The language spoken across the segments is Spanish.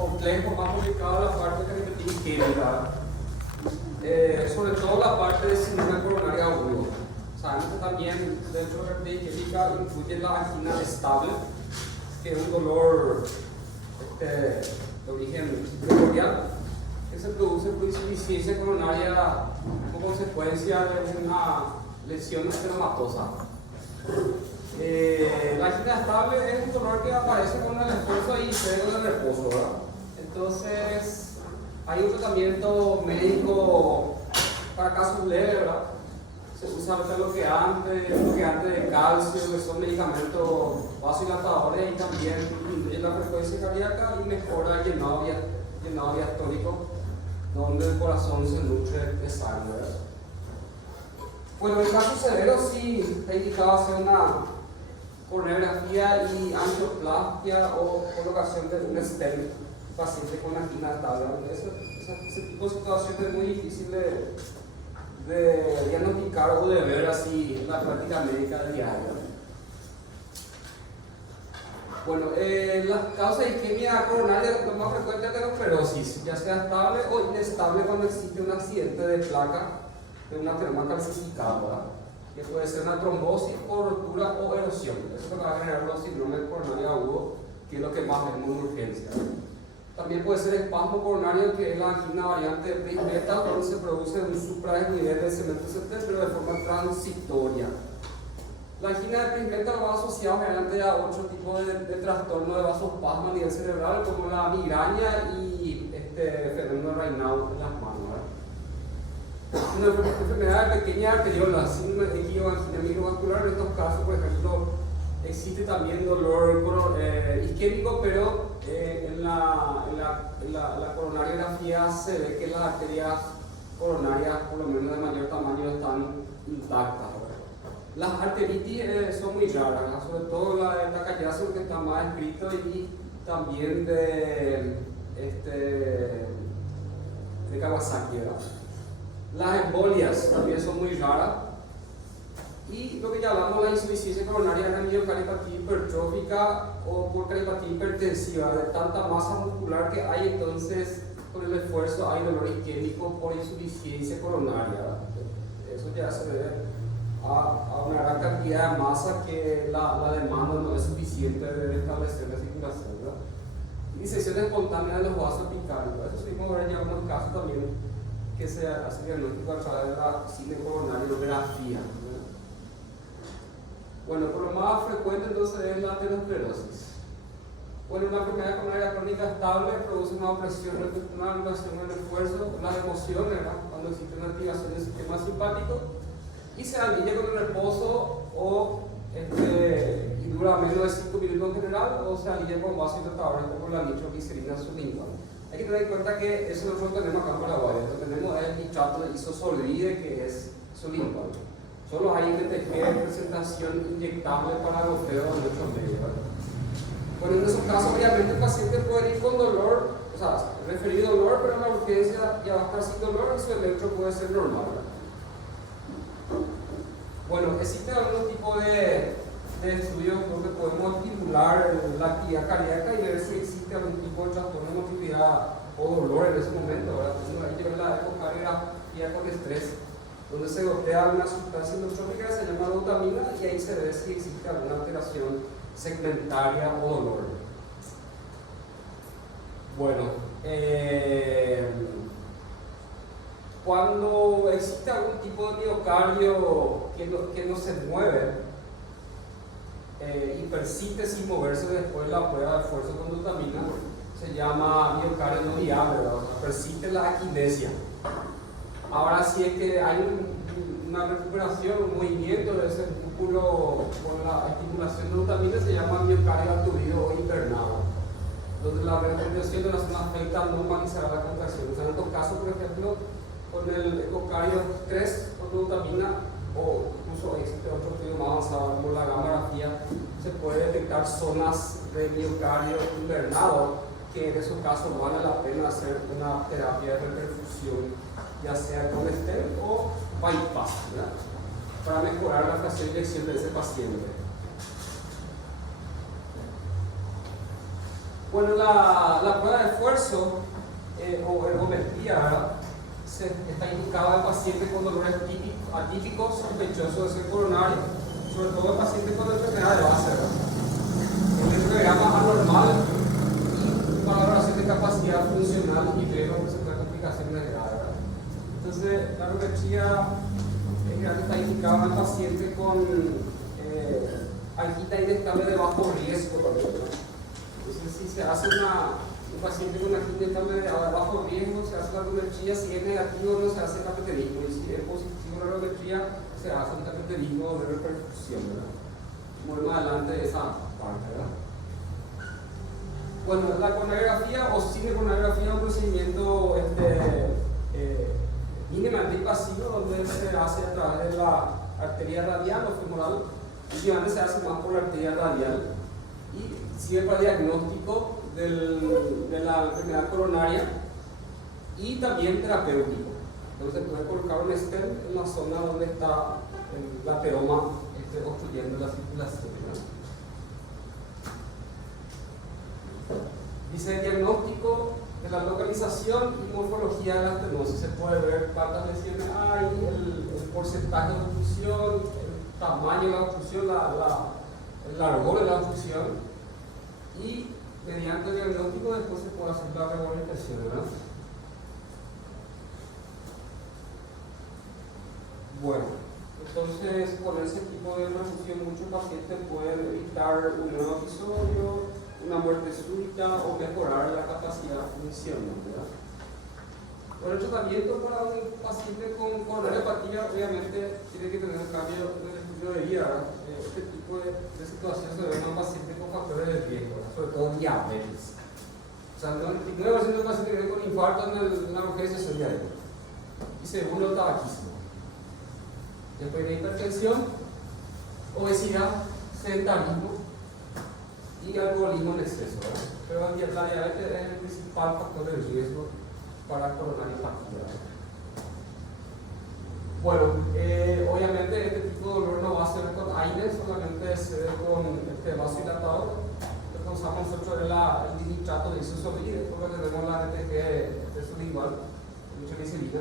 complejo, más complicado la parte que repetí química, sobre todo la parte de síndrome coronario agudo. Sabemos que también dentro de la química incluye la angina estable, que es un dolor de origen primordial, que se produce por insuficiencia coronaria como consecuencia de una lesión estromatosa. La angina estable es un dolor que aparece con el esfuerzo y cero de reposo, ¿verdad? Entonces, hay un tratamiento médico para casos leves, ¿verdad? Se usa bloqueante de calcio, que son medicamentos vasodilatadores y también disminuye la frecuencia cardíaca y mejora el llenado diastólico, donde el corazón se nutre de sangre, ¿verdad? Bueno, en casos severos sí está indicado hacer una coronariografía y angioplastia o colocación de un stent paciente con angina estable. Ese tipo de situación es muy difícil de diagnosticar o de ver así en la práctica médica diaria. Bueno, las causas de isquemia coronaria, lo más frecuente es la aterosclerosis, ya sea estable o inestable cuando existe un accidente de placa de una ateroma calcificada, que puede ser una trombosis o rotura o erosión. Eso es lo que va a generar los síndromes coronarios agudos, que es lo que más vemos en urgencia. También puede ser espasmo coronario, que es la angina variante de Prinzbeta, donde se produce un supradesnivel del cemento CT, pero de forma transitoria. La angina de Prinzbeta va asociada generalmente a otro tipo de trastorno de vasospasmo a nivel cerebral, como la migraña y fenómeno Raynaud en las manos. Una enfermedad de pequeña arteriola, síndrome de angina microvascular. En estos casos, por ejemplo, existe también dolor isquémico, pero en la coronariografía se ve que las arterias coronarias, por lo menos de mayor tamaño, están intactas. Las arteritis son muy raras, ¿verdad? Sobre todo la de Takayasu, que está más escrito, y también de Kawasaki, ¿verdad? Las embolias también son muy raras. Y lo que ya hablamos, la insuficiencia coronaria es la miocardiopatía hipertrófica o por cardiopatía hipertensiva, de tanta masa muscular que hay, entonces con el esfuerzo hay dolor isquémico por insuficiencia coronaria. Eso ya se debe a una gran cantidad de masa que la demanda no es suficiente de establecer la circulación, ¿verdad? Y disección espontánea de los vasos epicáricos. Eso sí, vamos a ver ya unos casos también que se hace diagnóstico a través de la cinecoronariografía. Bueno, por lo más frecuente entonces es la aterosclerosis. Bueno, una enfermedad coronaria crónica estable produce una opresión, una anulación del esfuerzo, las emociones, ¿verdad? Cuando existe una activación del sistema simpático, y se alinea con el reposo y dura menos de 5 minutos en general, o se alinea con vasodilatadores como la nitroglicerina sublingual. Hay que tener en cuenta que eso nosotros tenemos acá en Paraguay. Lo que tenemos es el nitrato de isosolvide, que es sublingual. Solo hay NTG de presentación inyectable para goteo en nuestros medios. Bueno, en esos casos, obviamente, el paciente puede ir con dolor, o sea, referido dolor, pero en la urgencia ya va a estar sin dolor y su electro puede ser normal. Bueno, existe algún tipo de estudios donde podemos estimular la actividad cardíaca y ver si existe algún tipo de trastorno de motilidad o dolor en ese momento, ¿verdad? Entonces, ahí lleva la ecocardiografía con estrés, donde se gotea una sustancia endotrópica que se llama glutamina, y ahí se ve si existe alguna alteración segmentaria o dolor. Bueno, cuando existe algún tipo de miocardio que no se mueve y persiste sin moverse después de la prueba de esfuerzo con glutamina, se llama miocardio no viable, ¿verdad? O sea, persiste la aquinesia. Ahora, si es que hay una recuperación, un movimiento de ese músculo con la estimulación de glutamina, se llama miocardio aturdido o hibernado, donde la recuperación de la zona afecta normalizará la contracción. O sea, en estos casos, por ejemplo, con el ecocardio 3 con glutamina, o incluso existe otro estudio más avanzado como la gamografía, se puede detectar zonas de miocardio hibernado, que en esos casos vale la pena hacer una terapia de reperfusión, ya sea con stent o bypass, ¿verdad? Para mejorar la fracción de eyección de ese paciente. Bueno, la prueba de esfuerzo o ergometría, ¿verdad? Está indicada al paciente con dolores atípicos, sospechosos de ser coronario, sobre todo el paciente con enfermedad de base, ¿verdad? El programa anormal y para valoración de capacidad funcional y riesgo de presentar complicaciones graves, ¿verdad? Entonces, la ergometría está indicada al paciente con angina inestable de bajo riesgo, ¿verdad? Entonces, si se hace un paciente con angina inestable de bajo riesgo, se hace la ergometría. Si es negativo, no se hace cateterismo, y si es positivo la ergometría, se hace un cateterismo de repercusión, ¿verdad? Muy más adelante de esa parte, ¿verdad? Bueno, la coronariografía o cinecoronariografía es un procedimiento mínimamente invasivo donde se hace a través de la arteria radial o femoral. Últimamente se hace más por la arteria radial y sirve para diagnóstico de la enfermedad coronaria y también terapéutico. Entonces se puede colocar un stent en la zona donde está el ateroma obstruyendo la circulación, ¿verdad? Dice diagnóstico de la localización y morfología de la estenosis. Se puede ver cuántas lesiones hay, el porcentaje de obstrucción, el tamaño de la obstrucción, el largor de la obstrucción, y mediante el diagnóstico después se puede hacer la rehabilitación, ¿verdad? Bueno, entonces con ese tipo de reducción muchos pacientes pueden evitar un nuevo episodio, una muerte súbita o mejorar la capacidad funcional, ¿verdad? Bueno, el tratamiento para un paciente con coronariopatía obviamente tiene que tener un cambio en el estilo de vida, ¿verdad? Este tipo de situación se ve en un paciente con factores de riesgo, ¿verdad? Sobre todo diabetes. O sea, el 99% de los pacientes que vienen con infarto en la urgencia son diabéticos. Y segundo, el tabaquismo. Después de hipertensión, obesidad, sedentarismo y alcoholismo en exceso, ¿verdad? Pero la diabetes es el principal factor de riesgo para coronariopatía. Bueno, obviamente este tipo de dolor no va a ser con aire, solamente es con vasodilatador. Lo que usamos nosotros es el dinitrato de isosolide, porque tenemos la NTG sublingual, mucha glicemia.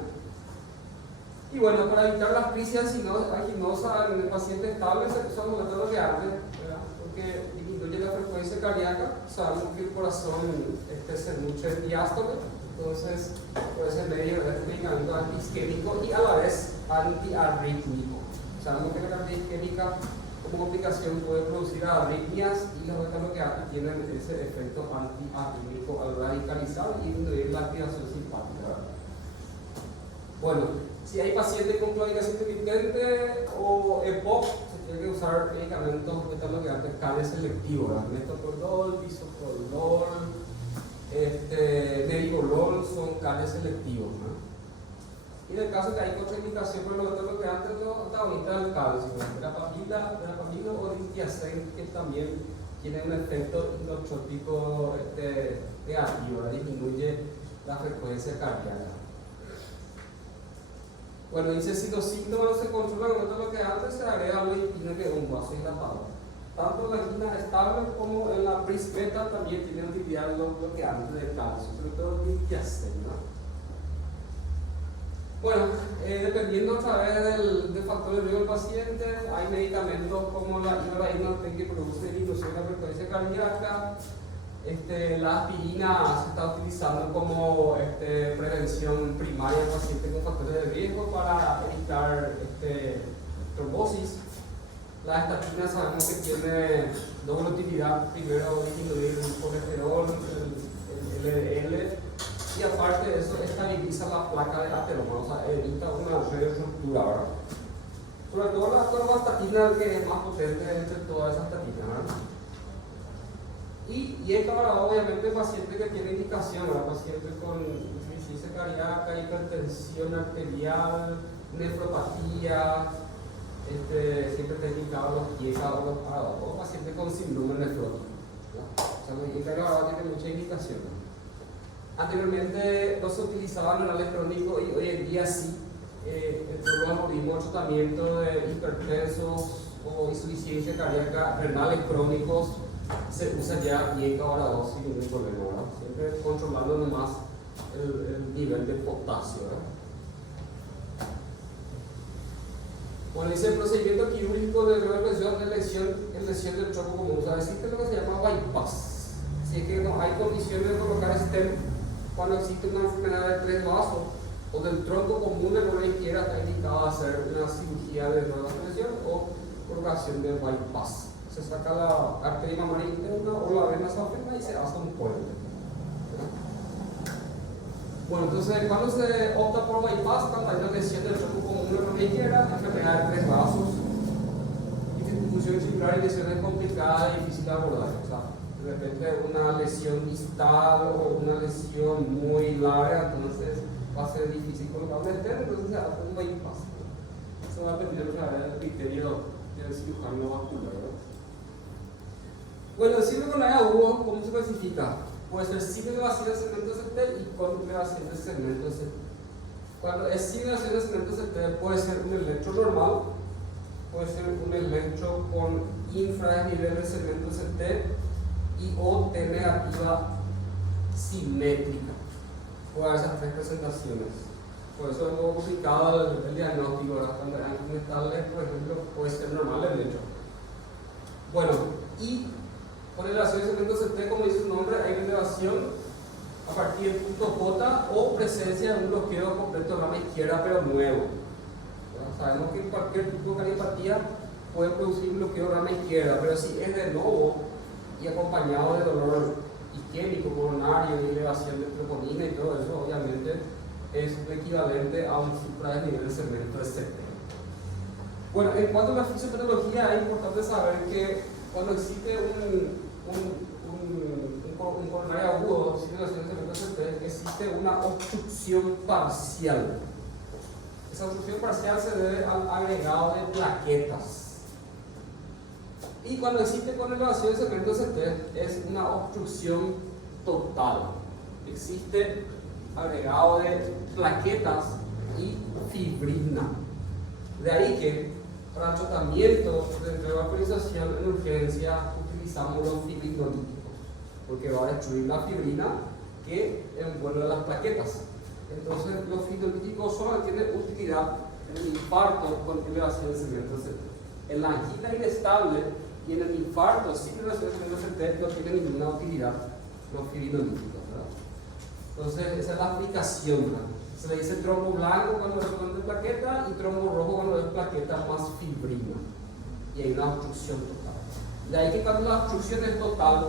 Y bueno, para evitar las crisis anginosas en el paciente estable, son los métodos de arte, ¿verdad? Porque disminuye la frecuencia cardíaca, sabemos que el corazón se nutre en diástole, entonces por ese medio es un medicamento antiisquémico y a la vez antiarrítmico. Sabemos que la cardia isquémica como complicación puede producir arritmias y los beta-bloqueantes tienen ese efecto antiarrítmico al radicalizar y disminuir la activación simpática. Bueno, si hay pacientes con claudicación intermitente o EPOC, se tiene que usar medicamentos beta-bloqueantes CADE selectivos, metoprolol, bisoprolol, meribolol, son CADE selectivos, ¿no? Y en el caso que hay contraindicación por los beta-bloqueantes, los antagonistas del calcio, verapamila o distiacén, que también tienen un efecto inotrópico negativo, disminuye la frecuencia cardíaca. Bueno, dice si los síntomas no se controlan con lo que antes se agrega lo que tiene que un vasodilatador. Tanto la angina estable como en la prismeta también tienen utilidad los bloqueantes de calcio, sobre todo el distiacén, ¿no? Bueno, dependiendo otra vez del factor de riesgo del paciente, hay medicamentos como la ivermectina que produce disminución de la frecuencia cardíaca. La aspirina se está utilizando como prevención primaria en pacientes con factores de riesgo para evitar trombosis. La estatina sabemos que tiene doble utilidad: primero disminuir el colesterol, el LDL, y aparte de eso estabiliza la placa de ateroma, o sea, evita una reestructura, ¿verdad? Sobre todo la atorvastatina, que es más potente entre todas esas estatinas, ¿verdad? Y es para obviamente pacientes que tienen indicación, ¿verdad? Pacientes con insuficiencia cardíaca, hipertensión arterial, nefropatía, siempre está indicado los pies o pacientes con síndrome nefrótico, ¿verdad? O sea, el cardiólogo tiene mucha indicación. Anteriormente no se utilizaban renales crónicos y hoy en día sí. El algoritmo de tratamiento de hipertensos o insuficiencia cardíaca renales crónicos se usa ya IECA ahora 2 sin ningún problema, ¿verdad? Siempre controlando nomás el nivel de potasio, ¿verdad? Bueno, dice el procedimiento quirúrgico de reversión en lesión del tronco común. O sea, existe lo que se llama bypass. Si es que no hay condiciones de colocar stent cuando existe una enfermedad de 3 vasos o del tronco común de la izquierda, está indicado hacer una cirugía de lesión o colocación de bypass. Se saca la arteria mamaria interna o la vena safena y se hace un puente. Bueno, entonces, cuando se opta por bypass, cuando hay una lesión del tronco común de la izquierda, enfermedad de 3 vasos, distribución circular y lesiones complicadas y difícil de abordar. O sea, de repente una lesión distal o una lesión muy larga, entonces va a ser difícil colocar un stent, entonces se hace un bypass. Eso va a depender del criterio del cirujano vascular, ¿verdad? Bueno, el síndrome con agudo, ¿cómo se clasifica? Puede ser síndrome vacío de segmento CT y con elevación de segmento CT. Cuando es síndrome de segmento CT, puede ser un electro normal, puede ser un electro con infradesnivel de segmento CT y o T negativa simétrica. Puede haber esas 3 presentaciones. Por eso es un poco complicado el diagnóstico, ¿verdad? Cuando hay inestables, por ejemplo, puede ser normal el electro. Bueno, y con elevación de segmento CT, como dice su nombre, hay una elevación a partir del punto J o presencia de un bloqueo completo de rama izquierda pero nuevo. Sabemos que cualquier tipo de cardiopatía puede producir bloqueo de rama izquierda, pero si es de nuevo y acompañado de dolor isquémico, coronario y elevación de troponina y todo eso, obviamente es equivalente a un supradesnivel del segmento de CT. Bueno, en cuanto a la fisiopatología, es importante saber que cuando existe un coronario agudo sin elevación de segmento CT, existe una obstrucción parcial. Esa obstrucción parcial se debe al agregado de plaquetas. Y cuando existe con elevación de segmento CT, es una obstrucción total. Existe agregado de plaquetas y fibrina. De ahí que para tratamiento de revascularización en urgencia utilizamos los fibrinolíticos, porque va a destruir la fibrina que envuelve las plaquetas. Entonces, los fibrinolíticos solo tienen utilidad en el infarto con elevación de segmento CT. En la angina inestable y en el infarto sin elevación de segmento CT no tienen ninguna utilidad los fibrinolíticos, ¿verdad? Entonces, esa es la aplicación, ¿verdad? Se le dice trombo blanco cuando es solamente plaqueta y trombo rojo cuando es plaqueta más fibrina. Y hay una obstrucción total. De ahí que cuando la obstrucción es total,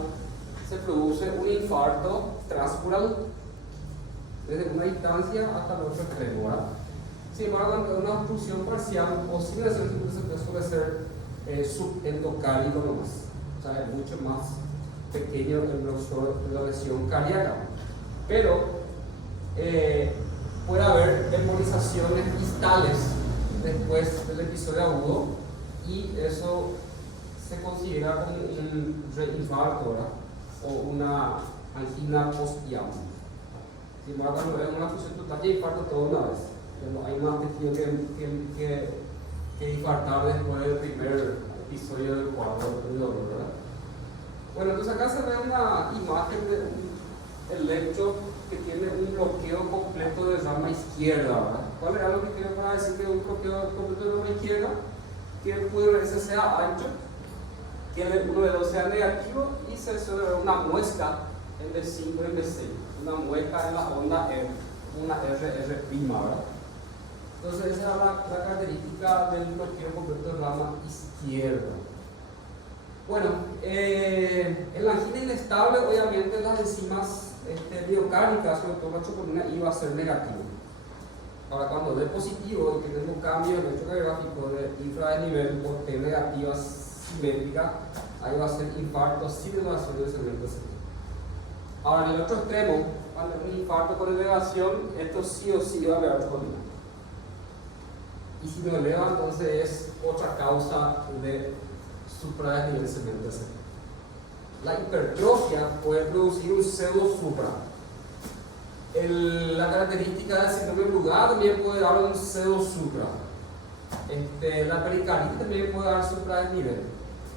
se produce un infarto transmural desde una distancia hasta el otro extremo, ¿verdad? Sin embargo, cuando es una obstrucción parcial o sin elevación de segmento CT suele ser subendocárdico nomás. O sea, es mucho más pequeño el grosor de la lesión cardíaca. Pero puede haber embolizaciones distales después del episodio agudo y eso se considera como un reinfarto, ¿verdad? O una angina post-IAM. Sin embargo, cuando es una fusión total ya infarto todo una vez. No hay más tejido que infartar después del primer episodio del cuadro del dolor, ¿verdad? Bueno, entonces acá se ve una imagen de un electro que tiene un bloqueo completo de rama izquierda, ¿verdad? ¿Cuál era lo que quería para decir que un bloqueo completo de rama izquierda? Que el QR sea ancho, que el 1 de 2 sea negativo y se ve una muesca en D5 y en D6, una muesca en la onda R, una RR', ¿verdad? Entonces esa es la característica del bloqueo completo de rama izquierda. Bueno, en la angina inestable, obviamente las enzimas biocárnicas, sobre todo la troponina, iba a ser negativo. Ahora, cuando dé positivo y tenemos cambio en el electrocardiográfico de infradesnivel por T negativa simétrica, ahí va a ser infarto sin elevación de segmento CT. Ahora, en el otro extremo, cuando hay un infarto con elevación, esto sí o sí va a elevar troponina. Y si no eleva, entonces es otra causa de supradesnivel de segmento CT. La hipertrofia puede producir un pseudo-supra. La característica del síndrome Brugada también puede dar un pseudo-supra. La pericarditis también puede dar supradesnivel.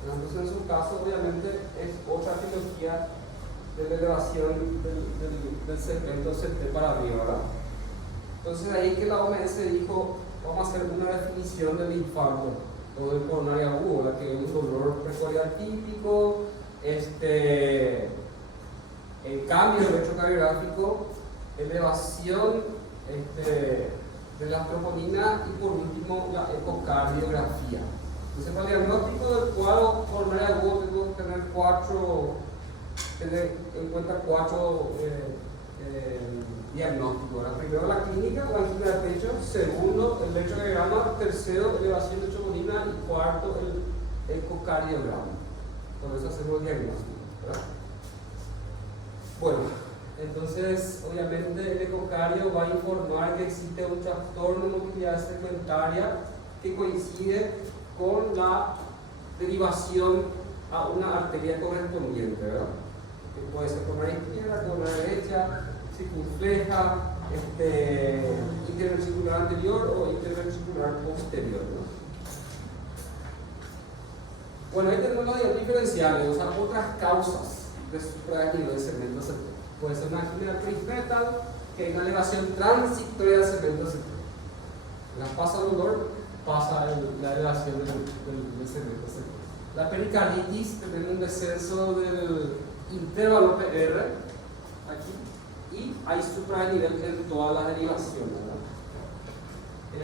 Entonces, en su caso, obviamente, es otra etiología de la elevación del segmento CT para arriba, ¿verdad? Entonces, ahí que la OMS dijo, vamos a hacer una definición del infarto o del coronario agudo, ¿verdad? Que es un dolor precordial típico, el cambio electrocardiográfico, elevación de la troponina y por último la ecocardiografía. Entonces, para el diagnóstico del cuadro coronario agudo tengo que tener en cuenta cuatro diagnósticos, ¿verdad? Primero la clínica o angina de pecho, segundo el electrocardiograma, tercero elevación de troponina y cuarto el ecocardiograma. Con eso hacemos el diagnóstico, ¿verdad? Bueno, entonces obviamente el ecocardio va a informar que existe un trastorno de motilidad segmentaria que coincide con la derivación a una arteria correspondiente, ¿verdad? Que puede ser coronaria izquierda, coronaria derecha, circunfleja, interventricular anterior o interventricular posterior, ¿no? Bueno, ahí tenemos los diagnósticos diferenciales, o sea, otras causas de supraesquinal de segmento CT. Puede ser una angina metal, que hay una elevación transitoria del segmento CT. La pasa el dolor, pasa la elevación del segmento CT. La pericarditis, tenemos un descenso del intervalo PR aquí y hay supraesquinal en todas las derivaciones, ¿verdad?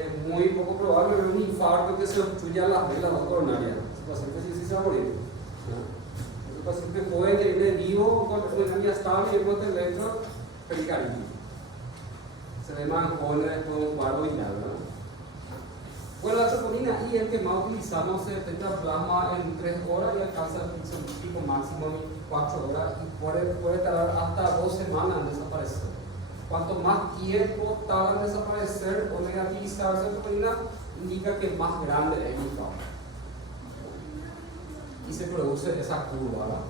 Es muy poco probable ver un infarto que se obstruya las velas coronarias. El paciente sí se va a morir. El paciente joven que viene vivo con una línea estable y con electro pericarditis. Se ve manjones de todo el cuadro vital, ¿verdad? Bueno, la troponina I, el que más utilizamos, se detecta plasma en 3 horas y alcanza el pico máximo en 4 horas y puede tardar hasta 2 semanas en desaparecer. Cuanto más tiempo tarda en desaparecer o negativizarse la troponina, indica que más grande es el infarto. Y se produce esa curva, ¿verdad?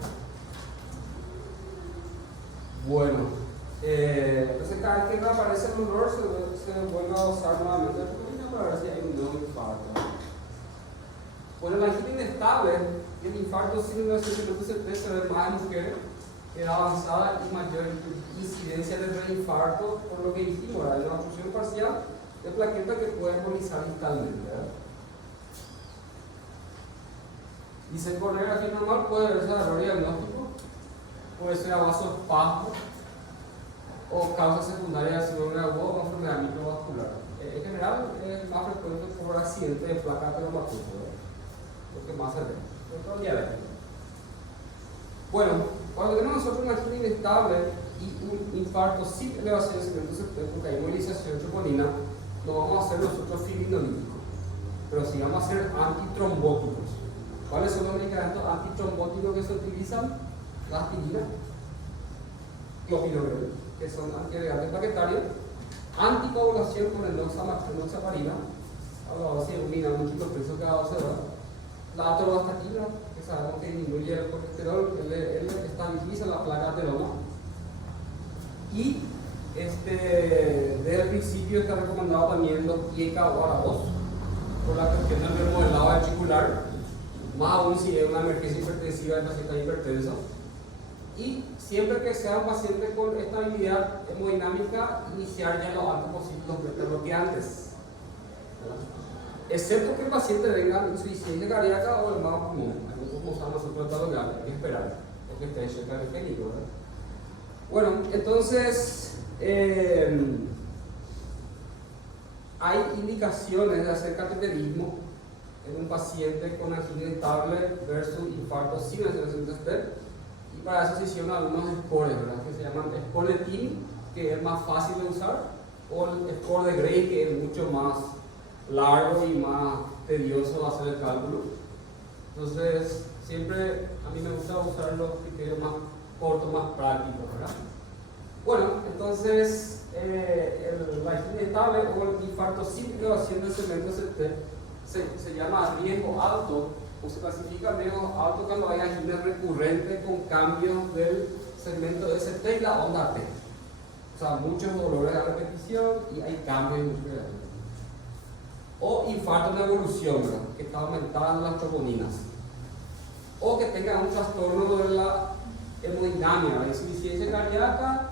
Bueno, entonces cada vez que aparece el dolor se vuelve a usar nuevamente la troponina para ver si hay un nuevo infarto. Bueno, la angina inestable y el infarto sin segmento CT se ve más en mujeres, edad avanzada y mayor incidencia de reinfarto, por lo que dijimos, la obstrucción parcial de plaqueta que puede embolizar distalmente, ¿verdad? Dice el coronariografía normal puede verse error diagnóstico, puede ser a vasoespasmo o causa secundaria de síndrome agudo o enfermedad microvascular. En general es más frecuente por accidente de placa ateromatosa, lo que más se ve, sobre todo diabetes. Bueno, cuando tenemos nosotros una angina inestable y un infarto sin elevación de segmento CT, porque hay movilización de troponina, no vamos a hacer nosotros fibrinolíticos, pero sí vamos a hacer antitrombóticos. ¿Cuáles son los medicamentos antitrombóticos que se utilizan? La aspirina, clopidogrel, que son antiagregantes plaquetarios, anticoagulación con enoxaparina, hablado así de un minuto preso cada 12 horas, la atorvastatina, que sabemos que disminuye el colesterol, él estabiliza la placa ateroma, y desde el principio está recomendado también los IECA o ARA2 por la cuestión del remodelado articular, más aún si es una emergencia hipertensiva del paciente hipertenso. Y siempre que sea un paciente con estabilidad hemodinámica, iniciar ya lo antes posible los beta-bloqueantes, excepto que el paciente venga en insuficiencia cardíaca o el más común, como usamos nosotros beta-bloqueantes, hay que esperar, porque esté en shock cardiogénico, ¿verdad? Bueno, entonces hay indicaciones de hacer cateterismo en un paciente con angina inestable versus infarto sin acceleración de CT, y para eso se hicieron algunos scores, ¿verdad? Que se llaman score de TIM, que es más fácil de usar, o el score de Gray, que es mucho más largo y más tedioso hacer el cálculo. Entonces, siempre a mí me gusta usar los criterios más cortos, más prácticos, ¿verdad? Bueno, entonces la angina inestable o el infarto sin elevación del segmento CT se llama riesgo alto, o se clasifica riesgo alto cuando hay angina recurrente con cambios del segmento de ST y la onda T. O sea, muchos dolores a repetición y hay cambios en muchos. O infarto de evolución, ¿verdad? Que está aumentando las troponinas. o que tenga un trastorno de la hemodinamia, insuficiencia cardíaca,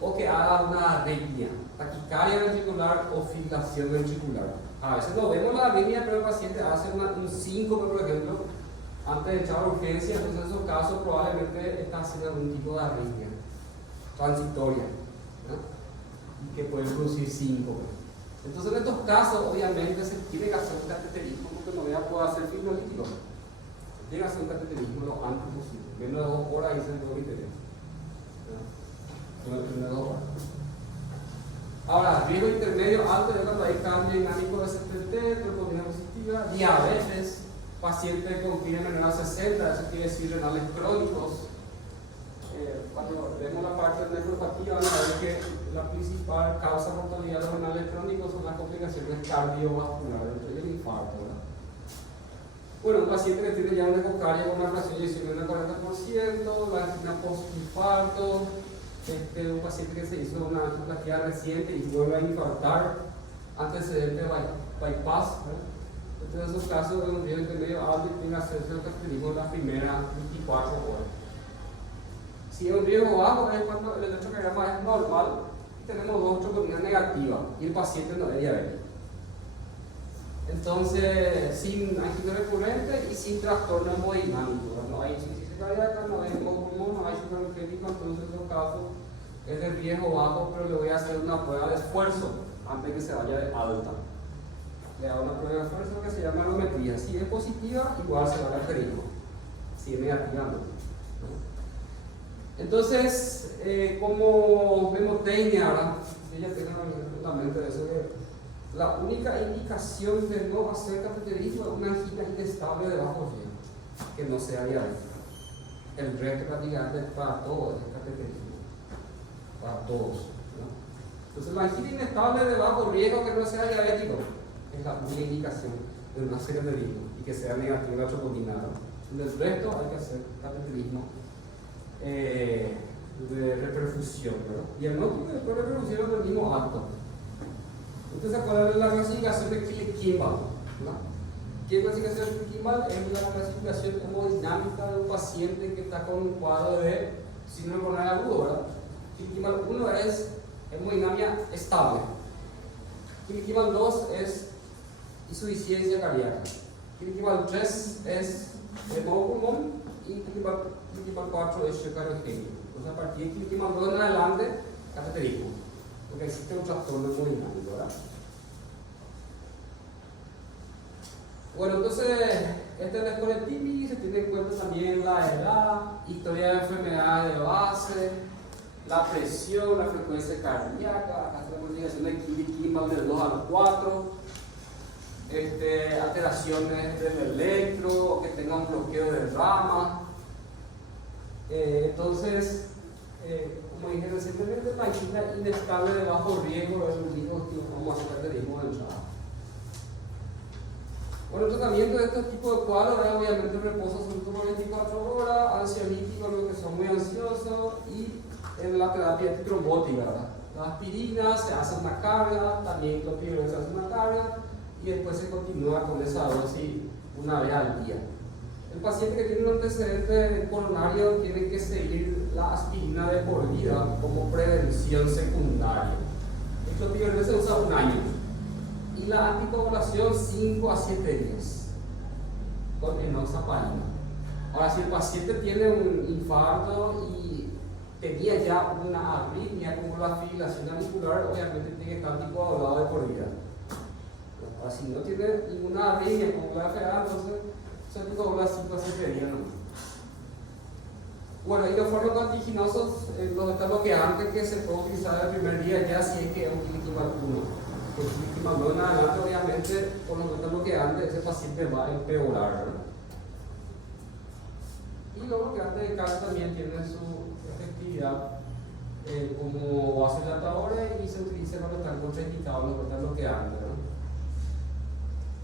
o que haga una arritmia, taquicardia ventricular o fibrilación ventricular. A veces no vemos la arritmia, pero el paciente hace un síncope, por ejemplo, antes de echar a urgencia, entonces en esos casos probablemente está haciendo algún tipo de arritmia transitoria, ¿no? Y que puede producir síncope. Entonces en estos casos obviamente se tiene que hacer un cateterismo porque no voy a poder hacer fibrolítico. Tiene que hacer un cateterismo lo antes posible, menos de 2 horas y se lo interesa. Ahora, riesgo intermedio alto de cuando hay cambio dinámico de CTT, troponina positiva, diabetes, paciente con PIB menor a 60, eso quiere decir renales crónicos. Cuando vemos la parte de nefropatía, van a ver que la principal causa de mortalidad de renales crónicos son las complicaciones cardiovasculares, entre ellos el infarto, ¿verdad? Bueno, un paciente que tiene ya una ecocardia con una presión de 19 al 40%, la angina post-infarto, un paciente que se hizo una angioplastia reciente y vuelve a infartar, antecedente de bypass, ¿verdad? Entonces, en esos casos, en un riesgo intermedio alto, tiene que hacerse el cateterismo en las primeras 24 horas. Si es un riesgo bajo, es cuando el electrocardiograma es normal y tenemos 2 troponías negativas y el paciente no es diabético. Entonces, sin angina recurrente y sin trastorno hemodinámico, no hay insuficiencia cardíaca, no hay hemopulmón, no hay síndrome crítico, entonces en esos casos es de riesgo bajo, pero le voy a hacer una prueba de esfuerzo antes de que se vaya de alta. Le hago una prueba de esfuerzo que se llama manometría. Si es positiva, igual se va al cateterismo. Si es negativa, no. Entonces, como memotecnia, ahora, ella tenga absolutamente de eso, que la única indicación de no hacer cateterismo es una angina inestable de bajo riesgo, que no sea diabética. El resto prácticamente para todos es cateterismo, para todos, ¿no? Entonces, la angina inestable de bajo riesgo que no sea diabético es la única indicación de no hacer cateterismo y que sea negativa la troponina. En el resto hay que hacer cateterismo de reperfusión, ¿verdad? Y el diagnóstico después de reperfusión es del mismo acto. Entonces, ¿cuál es la clasificación de Killick-Kimball? ¿Qué clasificación de Killick-Kimball? Es la clasificación hemodinámica de un paciente que está con un cuadro de síndrome coronario agudo, ¿verdad? Killick-Kimball 1 es hemodinamia estable. Killick-Kimball 2 es insuficiencia cardíaca. Killick-Kimball 3 es hemopulmón y Killick-Kimball 4 es cardiogénico. Entonces, a partir de Killick-Kimball 2 en adelante, cateterismo, porque existe un trastorno hemodinámico, ¿verdad? Bueno, entonces, este es el score típico, se tiene en cuenta también la edad, historia de enfermedades de base, la presión, la frecuencia cardíaca, acá está la modificación de Killick-Kimball del 2 al 4, alteraciones del electro, o que tenga un bloqueo de rama. Entonces, como dije recientemente, la angina inestable de bajo riesgo es el riesgo que vamos a hacer cateterismo de entrada. Bueno, el tratamiento de este tipo de cuadros es obviamente reposo absoluto por 24 horas, ansiolíticos, los que son muy ansiosos, y en la terapia antitrombótica, ¿verdad? La aspirina se hace una carga, también clopidogrel se hace una carga, y después se continúa con esa dosis una vez al día. El paciente que tiene un antecedente coronario tiene que seguir la aspirina de por vida como prevención secundaria. El clopidogrel se usa 1 año y la anticoagulación 5 a 7 días con enoxaparina. Ahora, si el paciente tiene un infarto y tenía ya una arritmia como la fibrilación auricular, obviamente tiene que estar anticoagulado de por vida. Ahora, si no tiene ninguna arritmia como la FA, entonces se anticoagula 5 a 7 días nomás. Bueno, y los fármacos antiginosos, los bloqueantes que se pueden utilizar el primer día ya si es que es un Killick-Kimball 1. El Killick-Kimball 2 en adelante, obviamente, con los bloqueantes ese paciente va a empeorar, ¿verdad? Y los bloqueantes de cáncer también tienen su efectividad como vasodilatadores y se utilizan cuando están contraindicados los bloqueantes, ¿no?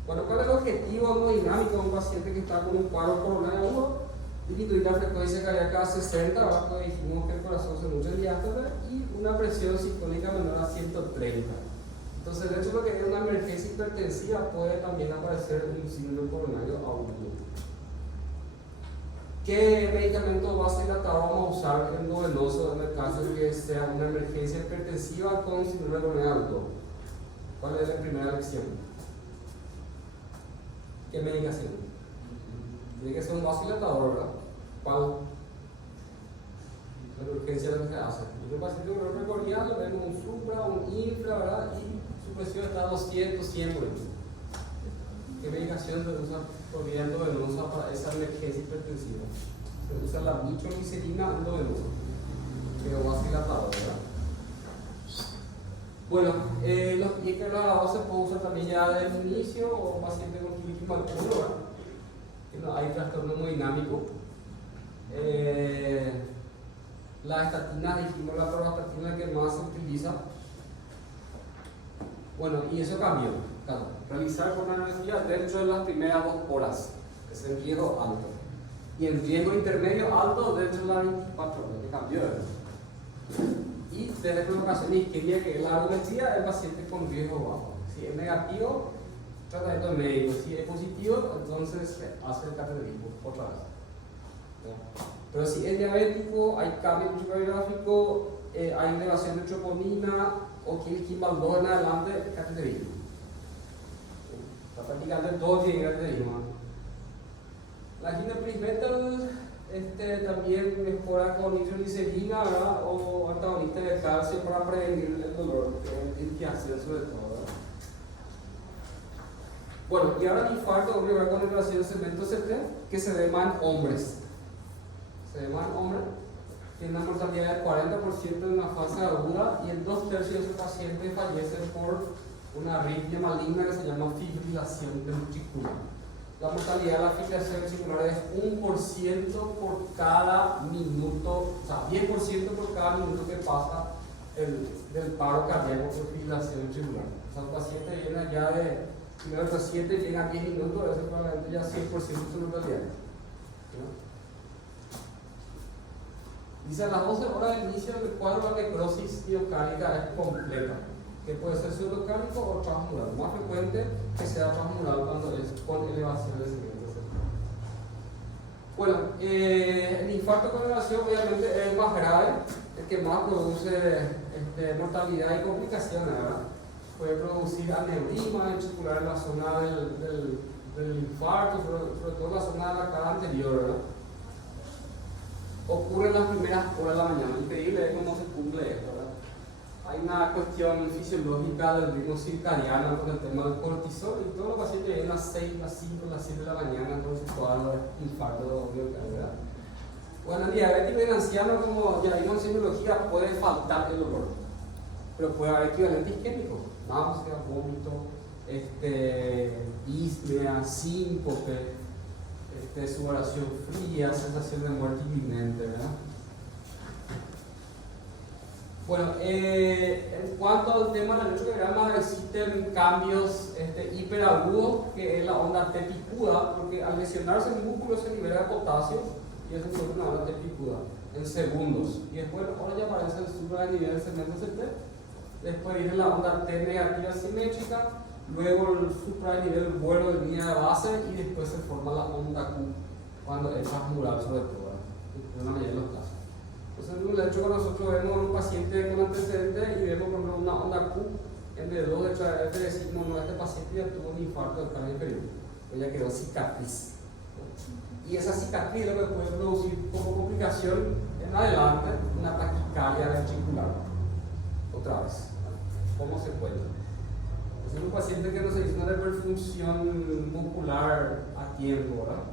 Bueno, ¿cuál es el objetivo hemodinámico de un paciente que está con un cuadro coronario agudo? Disminuir la frecuencia cardíaca a 60, abajo dijimos que el corazón se nutre en diástole, y una presión sistólica menor a 130. Entonces, de hecho, lo que es una emergencia hipertensiva puede también aparecer un síndrome coronario agudo. ¿Qué medicamento vasodilatador vamos a usar endovenoso en el caso de que sea una emergencia hipertensiva con síndrome coronario agudo? ¿Cuál es la primera elección? ¿Qué medicación? Tiene que ser un vasodilatador, ¿verdad? ¿Cuál? La urgencia es lo que se hace. Y un paciente con dolor precordial, lo vemos un supra, un infra, ¿verdad? Y su presión está a 200, 100 por ejemplo. ¿Qué medicación se usa por vía endovenosa para esa emergencia hipertensiva? Se usa la nitroglicerina endovenosa, que es vasodilatador, ¿verdad? Bueno, los hidrocarburos se puede usar también ya desde el inicio o paciente con quilismo al puro, ¿verdad? Que no hay trastorno hemodinámico. La estatina, dijimos la prorostatina que más se utiliza. Bueno, y eso cambió. Claro, realizar coronarometría dentro de las primeras 2 horas, que es el riesgo alto. Y el riesgo intermedio alto dentro de las 24 horas, que cambió. Y desde provocación isquemia, que es la argometría, el paciente con riesgo bajo. Si es negativo, tratamiento médico. Si es positivo, entonces se hace el cateterismo otra vez. Pero si es diabético, hay cambio electrocardiográfico, hay elevación de troponina o Kimball 2 en adelante, cateterismo. Está prácticamente todo tiene cateterismo. La gineprismetal también mejora con nitroglicerina, ¿verdad? O antagonista de calcio para prevenir el dolor, indicación sobre todo, ¿verdad? Bueno, y ahora el infarto auricular con elevación de cemento CT, que se ve más en hombres. Se ve más en hombres, tiene una mortalidad del 40% en una fase aguda y en 2/3 de esos pacientes fallecen por una arritmia maligna que se llama fibrilación ventricular. La mortalidad de la fibrilación ventricular es 1% por cada minuto, o sea, 10% por cada minuto que pasa del paro cardíaco por fibrilación ventricular. O sea, el paciente viene ya de, primero de 7, llega a 10 minutos, eso es probablemente ya 100% de su mortalidad. ¿No? Dice, a las 12 horas del inicio del cuadro la necrosis miocárdica es completa, que puede ser pseudocárdico o transmural. Más frecuente que sea transmural cuando es con elevación de cemento. Bueno, el infarto con elevación obviamente es el más grave, el que más produce mortalidad y complicaciones, ¿verdad? Puede producir aneurisma ventricular en la zona del infarto, sobre todo en la zona de la cara anterior, ¿verdad? Ocurre en las primeras horas de la mañana. Increíble es cómo se cumple esto, ¿verdad? Hay una cuestión fisiológica del ritmo circadiano con el tema del cortisol y todos los pacientes vienen a las 6, las 5, las 7 de la mañana con su cuadro de infarto miocardial, ¿verdad? Bueno, el diabético en anciano, como ya vimos en semiología, puede faltar el dolor, pero puede haber equivalente isquémico, náusea, vómito, disnea, síncope, sudoración fría, sensación de muerte inminente, ¿verdad? Bueno, en cuanto al tema del electrocardiograma, existen cambios hiperagudos, que es la onda T picuda, porque al lesionarse el músculo se libera potasio y eso es una onda T picuda en segundos. Y después, ahora ya aparece el supra de nivel de cemento CT, después viene la onda T negativa simétrica, luego el supra de nivel vuelo de línea de base y después se forma la onda Q cuando es transmural sobre todo, en la mayoría de los casos. Entonces, de hecho, cuando nosotros vemos un paciente con antecedentes y vemos por ejemplo una onda Q en V2 de HF, decimos, no, este paciente ya tuvo un infarto del canal inferior, ya quedó cicatriz. Y esa cicatriz es lo que puede producir como complicación en adelante una taquicardia ventricular. Otra vez, ¿cómo se cuenta? Es un paciente que no se hizo una reperfusión muscular a tiempo, ¿verdad?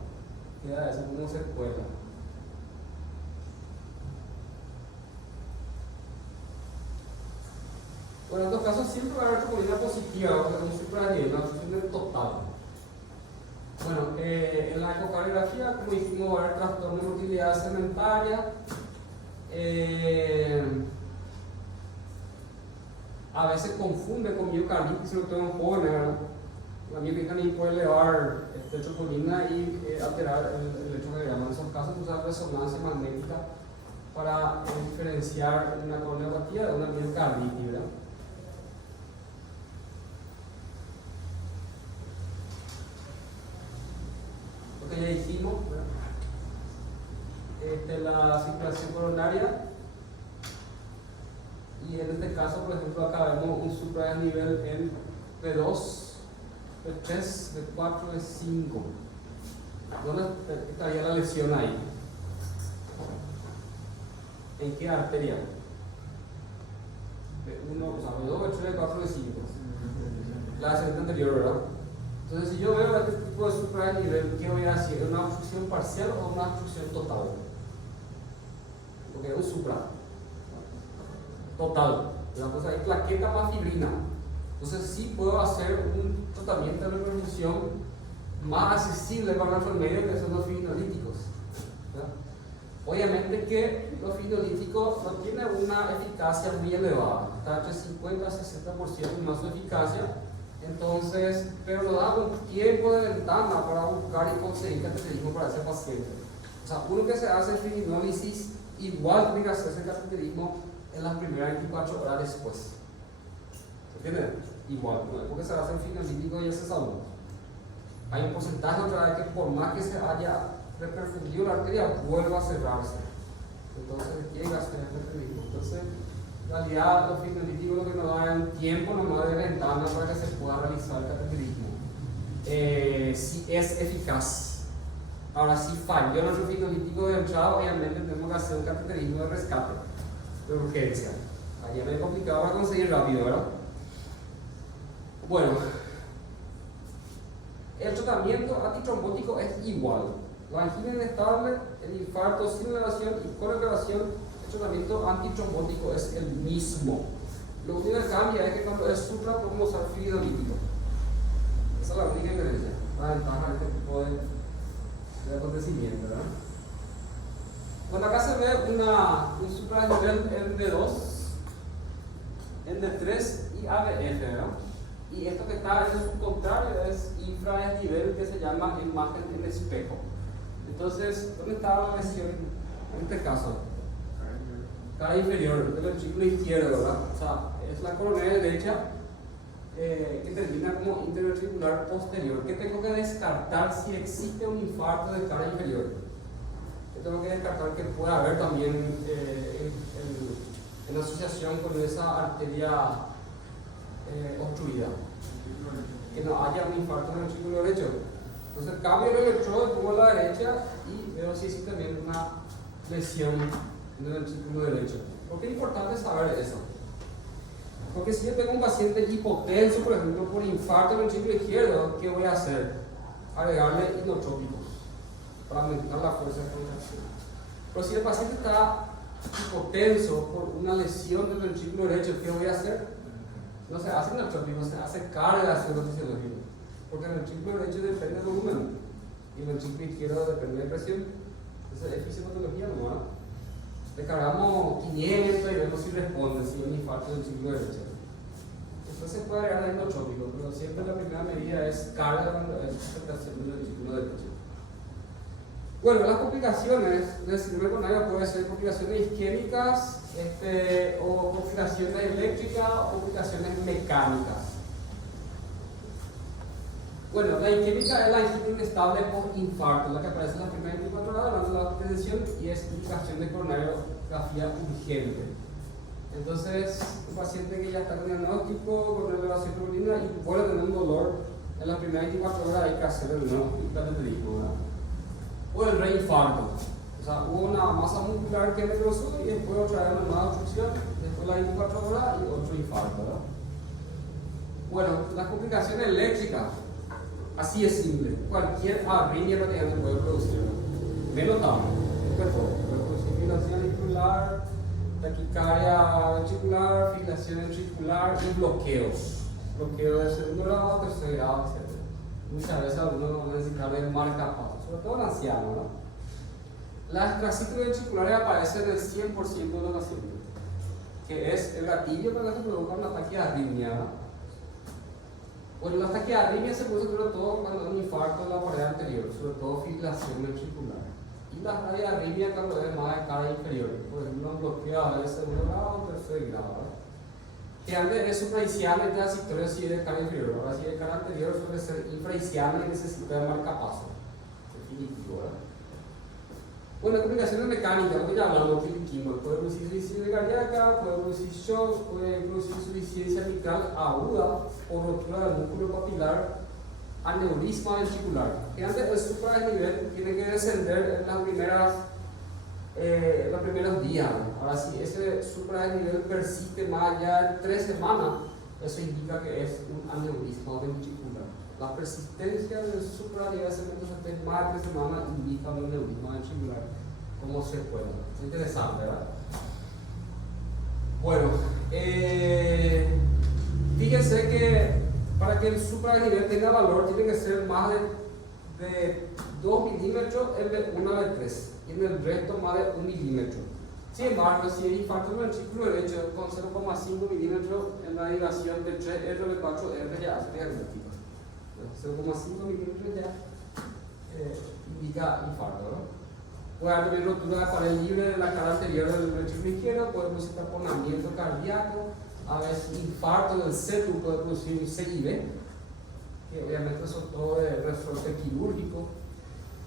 Queda eso como secuela. Bueno, en estos casos siempre va a haber troponina positiva, o sea, un supranivel, una obstrucción total. Bueno, en la ecocardiografía, como dijimos, va a haber trastorno de motilidad segmentaria. A veces confunde con miocarditis, sobre todo en jóvenes, ¿verdad? La miocarditis puede elevar troponina y alterar el electrocardiograma. En esos casos, usar resonancia magnética para diferenciar una coronariopatía de una miocarditis, ¿verdad? Lo que ya dijimos, ¿verdad? la circulación coronaria. Y en este caso, por ejemplo, acá vemos un supradesnivel en B2, B3, B4, B5. ¿Dónde estaría la lesión ahí? ¿En qué arteria? B1, o sea, B2, B3, B4, B5. La siguiente anterior, ¿verdad? Entonces, si yo veo este tipo de supradesnivel, ¿qué voy a decir? ¿Una obstrucción parcial o una obstrucción total? Porque es un supra. Total. Entonces hay plaqueta más fibrina. Entonces sí puedo hacer un tratamiento de reperfusión más accesible para nuestro medio, que son los fibrinolyticos. Obviamente que los fibrinolyticos no tienen una eficacia muy elevada, está entre 50 a 60% más su eficacia. Entonces, pero nos da un tiempo de ventana para buscar y conseguir cateterismo para ese paciente. O sea, uno que se hace fibrinólisis igual tiene que hacerse cateterismo en las primeras 24 horas después. ¿Se entiende? Igual, porque se hace el fibrolítico y ese salud. Hay un porcentaje otra vez que por más que se haya reperfundido la arteria, vuelve a cerrarse. Entonces llega a ser cateterismo. Entonces, en realidad, los fibrolíticos lo que nos da es un tiempo nomás de ventana para que se pueda realizar el cateterismo. Si es eficaz. Ahora, si falló nuestro fibrolítico de entrada, obviamente tenemos que hacer un cateterismo de rescate, de urgencia. Allí es complicado para conseguir rápido, ¿verdad? Bueno, el tratamiento antitrombótico es igual. La angina inestable, el infarto sin elevación y con elevación, el tratamiento antitrombótico es el mismo. Lo único que cambia es que cuando es supra podemos usar fibrolítico. Esa es la única diferencia, la ventaja de este tipo de acontecimiento, ¿verdad? Bueno, acá se ve un supradesnivel en D2, en D3 y ABF, ¿verdad? Y esto que está en su contrario es infradesnivel, que se llama imagen en espejo. Entonces, ¿dónde está la lesión en este caso? Cara inferior del ventrículo izquierdo, ¿verdad? O sea, es la coronaria derecha que termina como interventricular posterior. ¿Qué tengo que descartar si existe un infarto de cara inferior? Tengo que descartar que pueda haber también en asociación con esa arteria obstruida, que no haya un infarto en el ventrículo derecho. Entonces cambio el electrodo, pongo a la derecha y veo si existe también una lesión en el ventrículo derecho. ¿Por qué es importante saber eso? Porque si yo tengo un paciente hipotenso, por ejemplo, por infarto en el ventrículo izquierdo, ¿qué voy a hacer? Agregarle inotrópicos para aumentar la fuerza de contracción. Pero si el paciente está hipotenso por una lesión del ventrículo derecho, ¿qué voy a hacer? No se hace inotrópicos, se hace carga fisiológica. Porque el ventrículo derecho depende del volumen y el ventrículo izquierdo depende de presión. Entonces es fisiopatología normal. Le cargamos 500 y vemos si responde, si hay un infarto del ventrículo derecho. Después se puede agregar endotrópico, pero siempre la primera medida es carga cuando es afectación del ventrículo derecho. Bueno, las complicaciones del síndrome coronario pueden ser complicaciones isquémicas, o complicaciones eléctricas o complicaciones mecánicas. Bueno, la isquémica es la angina inestable por infarto, la que aparece en las primeras 24 horas durante la detención y es indicación de coronariografía urgente. Entonces, un paciente que ya está con diagnóstico, con elevación turbulina y puede tener un dolor en las primeras 24 horas, hay que hacer el cateterismo, ¿verdad? O el reinfarto. O sea, hubo una masa muscular que necrosó y después otra vez una nueva obstrucción, después las 24 horas y otro infarto, ¿verdad? Bueno, las complicaciones eléctricas, así es simple. Cualquier arritmia prácticamente puede producir, ¿no? Menos también, fibrilación auricular, taquicardia ventricular, fibrilación ventricular y bloqueos. Bloqueo de segundo grado, tercer grado, etc. Muchas veces algunos van a necesitar el marcapasos, sobre todo en ancianos, ¿no? Las extracíclicas ventriculares aparecen en el 100% de los pacientes, que es el gatillo para que se produzca un ataque de arritmia, ¿no? Bueno, los ataques de arritmia se producen sobre todo cuando hay un infarto en la pared anterior, sobre todo fibrilación ventricular. Y las arritmias cuando es más de cara inferior, por ejemplo, un bloqueo de segundo grado o tercer grado, ¿no? Que antes es supraisciana y transitorio si es de cara inferior, ahora si es de cara anterior suele ser infraisciana y necesita de marcapaso definitivo, ¿verdad? Bueno, complicaciones mecánicas, lo que ya hablamos, puede producir insuficiencia cardíaca, puede producir shock, puede producir insuficiencia mitral aguda o rotura del músculo papilar, aneurisma ventricular. Que antes el supradesnivel tiene que descender en los primeros días. Ahora, si ese supradesnivel persiste más allá de 3 semanas, eso indica que es un aneurisma ventricular. La persistencia del supradesnivel de más de 3 semanas indica un aneurisma ventricular como secuela. Es interesante, ¿verdad? Bueno, fíjense que para que el supradesnivel tenga valor tiene que ser más de 2 milímetros en una de 3 y en el resto más de 1 milímetro. Sin embargo, si hay infarto del ventrículo derecho con 0,5 milímetros en la derivación de 3R de 4R ya hace diagnóstico. 0,5 milímetros ya indica infarto, ¿no? Puede haber también rotura de pared libre de la cara anterior del ventrículo izquierdo, puede producir taponamiento cardíaco, a veces infarto del septum, puede producir CIB, que obviamente son todo de resorte quirúrgico.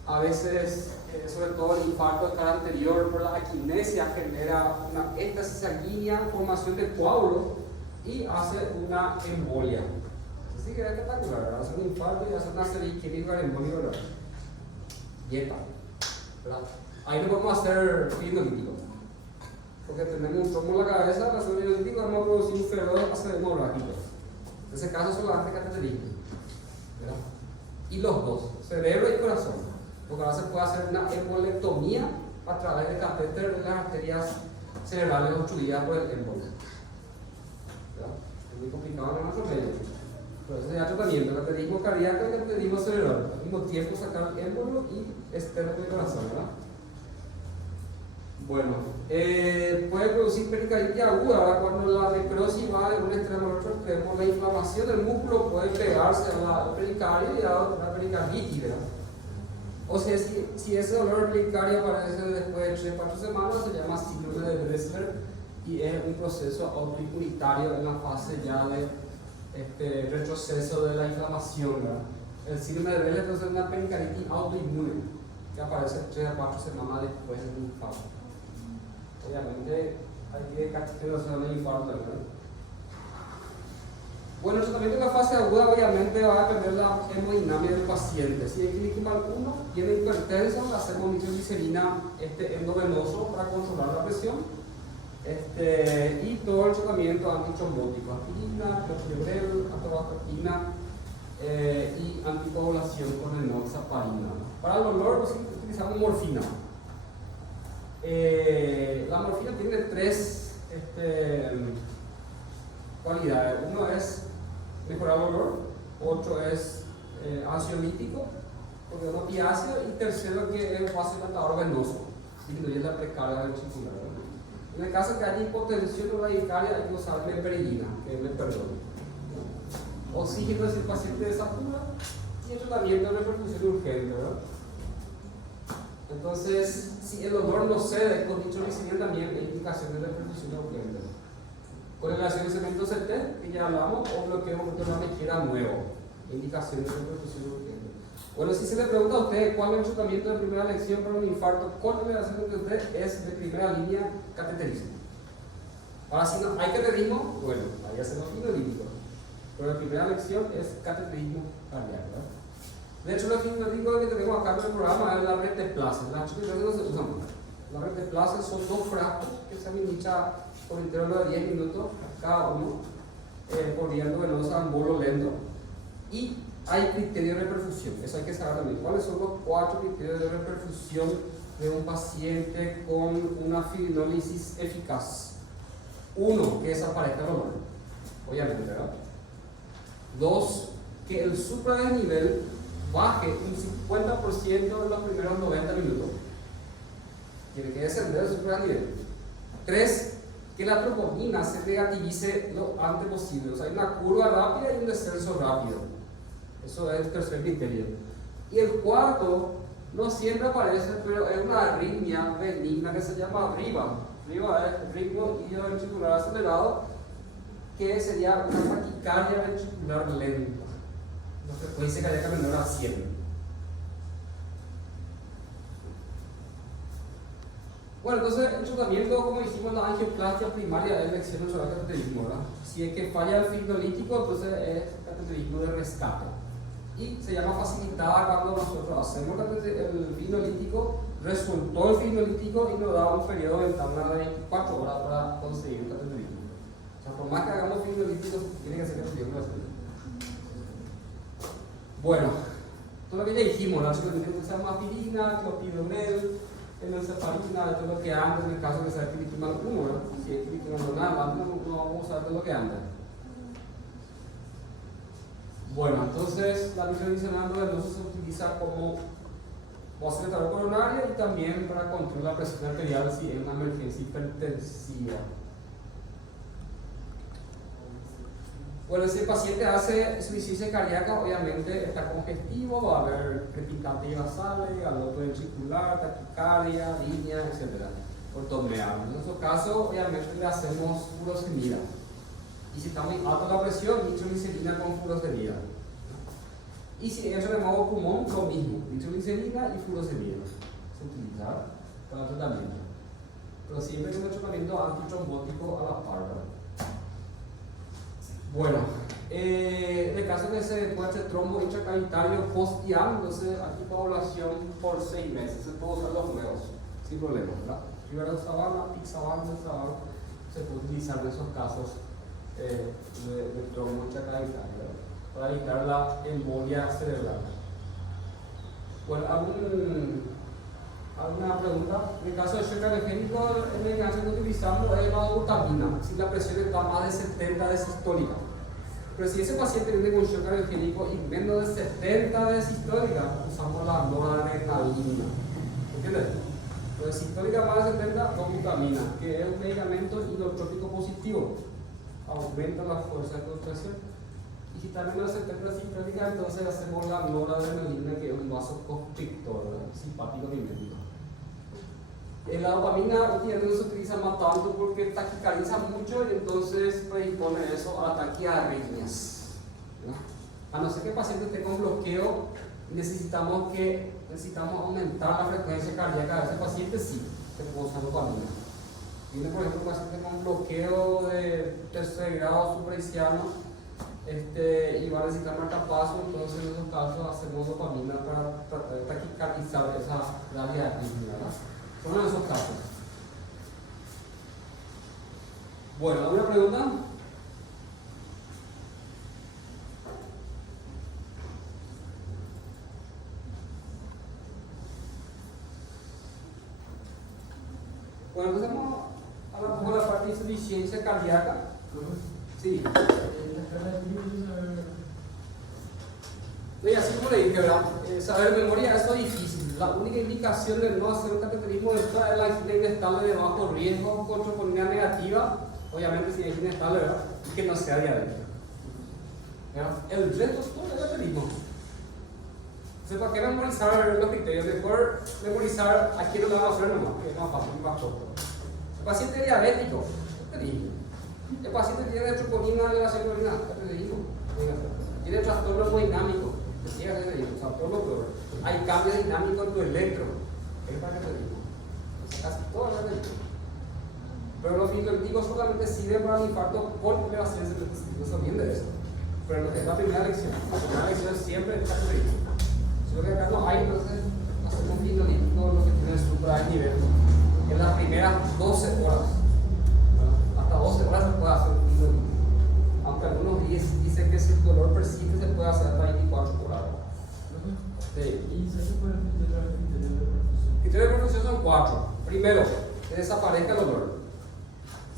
A veces, sobre todo el infarto de cara anterior por la aquinesia genera una éstasis sanguínea, formación de coágulos y hace una embolia. Así que es espectacular, ¿verdad? Hace un infarto y hace una isquémica embolia, ¿verdad? Dieta, ¿verdad? Ahí no podemos hacer fibrinolítico, porque tenemos un trombo en la cabeza, para hacer fibrinolítico vamos a producir un flujo hemorrágico. En ese caso solamente cateterismo, ¿verdad? Y los dos, cerebro y corazón, porque ahora se puede hacer una embolectomía a través de catéter de las arterias cerebrales obstruidas por el émbolo, ¿verdad? Es muy complicado en nuestro medio, pero ese es el tratamiento, cateterismo cardíaco y cateterismo cerebral, al mismo tiempo sacar el émbolo y externo del corazón, ¿verdad? Bueno, puede producir pericarditis aguda, ¿verdad? Cuando la necrosis va de un extremo al otro extremo, la inflamación del músculo puede pegarse al pericardio y a la pericarditis, ¿verdad? O sea, si ese dolor pericardio aparece después de 3-4 semanas, se llama síndrome de Dressler y es un proceso autoinmunitario en la fase ya de retroceso de la inflamación, ¿verdad? El síndrome de Dressler es una pericarditis autoinmune que aparece 3-4 semanas después del infarto. Obviamente hay que categorizar el infarto, ¿verdad? Bueno, el tratamiento de la fase aguda obviamente va a depender de la hemodinámica del paciente. Si hay clínica 1, tiene hipertensión, le hacemos nitroglicerina endovenoso para controlar la presión. Y todo el tratamiento antitrombótico, aspirina, clopidogrel, atorvastatina y anticoagulación con enoxaparina. Para el dolor pues, utilizamos morfina. La morfina tiene 3 cualidades. Uno es mejorar el dolor, otro es ansiolítico, porque es opiáceo, y tercero que es un vasodilatador venoso, disminuye la precarga ventricular. En el caso que haya hipotensión uraticaria hay que usar meperidina, que es meperdón. Oxígeno si el paciente desatura y el tratamiento de repercusión urgente, ¿verdad? Entonces, si el dolor no cede con nitroglicerina también hay indicaciones de repercusión urgente. Correlación de cemento CT, que ya hablamos, o bloqueo motor mejera nuevo, indicaciones de repercusión urgente. Bueno, si se le pregunta a usted cuál es el tratamiento de primera elección para un infarto con correlación de CT, es de primera línea cateterismo. Ahora, si no hay cateterismo, bueno, ahí hacemos fibrinolítico. Pero la primera elección es cateterismo cardíaco, ¿verdad? De hecho, lo fibrinolítico que tenemos acá en el programa es la reteplase. Las chicas no se usan más. La reteplase son 2 frascos que se administran por intervalo de 10 minutos cada uno, por vía endovenosa, bolo lento. Y hay criterios de reperfusión, eso hay que saber también. ¿Cuáles son los 4 criterios de reperfusión de un paciente con una fibrinólisis eficaz? 1, que desaparezca el dolor, obviamente, ¿verdad? 2, que el supradesnivel baje un 50% en los primeros 90 minutos. Tiene que descender el supradesnivel. 3, que la troponina se negativice lo antes posible. O sea, hay una curva rápida y un descenso rápido. Eso es el tercer criterio. Y el 4, no siempre aparece, pero es una arritmia benigna que se llama RIVA. RIVA es ritmo idioventricular acelerado, que sería una taquicardia ventricular lenta. La frecuencia cardíaca menor a 100. Bueno, entonces el tratamiento, como dijimos, la angioplastia primaria es elección natural de cateterismo, ¿verdad? Si es que falla el fibrolítico, entonces es cateterismo de rescate. Y se llama facilitada cuando nosotros hacemos el fibrolítico, resultó el fibrolítico y nos da un periodo ventana de 24 horas para conseguir el cateterismo. O sea, por más que hagamos fibrolíticos, tiene que ser cateterismo de salud. Bueno, todo lo que ya dijimos, la suplementación que se llama aspirina, clopidogrel, enoxaparina, todo lo que anda en el caso de que sea triptimal 1, ¿verdad? Si es triptimal nada, no vamos a usar todo lo que anda. Bueno, entonces la nitroglicerinato venoso se utiliza como vasodilatador coronario y también para controlar la presión arterial si es una emergencia hipertensiva. Bueno, si el paciente hace insuficiencia cardíaca, obviamente está congestivo, va a haber crepitante basales, galope ventricular, taquicardia, línea, etc. Ortomea. En nuestro caso, obviamente le hacemos furosemida. Y si está muy alta la presión, nitroglicerina con furosemida. Y si es removo pulmón, lo mismo, nitroglicerina y furosemida. Se utiliza para el tratamiento. Pero siempre con el tratamiento antitrombótico a la par. Bueno, en el caso que se puede hacer trombo intracavitario post-IAM, entonces anticoagulación por 6 meses. Se puede usar los nuevos, sin problema, ¿verdad? Rivera Sabana, Pixaban, se puede utilizar en esos casos de trombo intracavitario, para evitar la embolia cerebral. Bueno, ¿alguna pregunta? En el caso de shock angiogénico, la medicación que utilizamos es la glutamina, si la presión está más de 70 de sistólica. Pero si ese paciente viene con shock angiogénico y menos de 70 de sistólica, usamos la noradrenalina. ¿Entiendes? Entonces, sistólica más de 70, con glutamina, que es un medicamento inotrópico positivo, aumenta la fuerza de contracción. Y si está menos de 70 sistólica, entonces hacemos la noradrenalina, que es un vasoconstrictor simpático mimético. La dopamina últimamente no se utiliza más tanto porque taquicariza mucho y entonces predispone eso a taquiarritmias. A no ser que el paciente esté con bloqueo, necesitamos aumentar la frecuencia cardíaca de ese paciente, sí, se puede usar dopamina. Viene por ejemplo un paciente con bloqueo de tercer grado supraiciano y va a necesitar marcapaso, entonces en esos casos hacemos dopamina para tratar de taquicardizar esa arritmia, ¿verdad? Son uno de esos casos. Bueno, ¿alguna pregunta? Bueno, entonces vamos a hablar un poco de la parte de insuficiencia cardíaca. Sí. Y así como le dije, ¿verdad? Saber memoria, eso es difícil. La única indicación de no hacer un cateterismo es la angina inestable de bajo riesgo con troponina negativa, obviamente si es inestable, ¿verdad? Y que no sea diabética. El resto es todo el cateterismo. Entonces, ¿para qué memorizar los criterios? Mejor memorizar a quién no le va a hacer nomás, que es más fácil y más corto. El paciente es diabético, cateterismo. El paciente tiene troponina de la serotonina, cateterismo. Tiene trastorno hemodinámico. O sea, todo lo peor. Hay cambio dinámico en tu electro. Es para que te digo. Casi todo el electro. Pero los fibrolíticos solamente sirven para el infarto por elevación de no se olviden de eso. Pero es la primera lección. La primera lección siempre está correcta. Si lo que acá no hay, entonces hacemos fibrolíticos lo que tiene el supra nivel. En las primeras 12 horas. Hasta 12 horas se puede hacer fibrolítico. Aunque algunos dicen que si el dolor persiste se puede hacer hasta 24 por hora. Sí. ¿Y se puede entender el criterio de perfusión? Criterios de perfusión son 4. Primero, que desaparezca el dolor.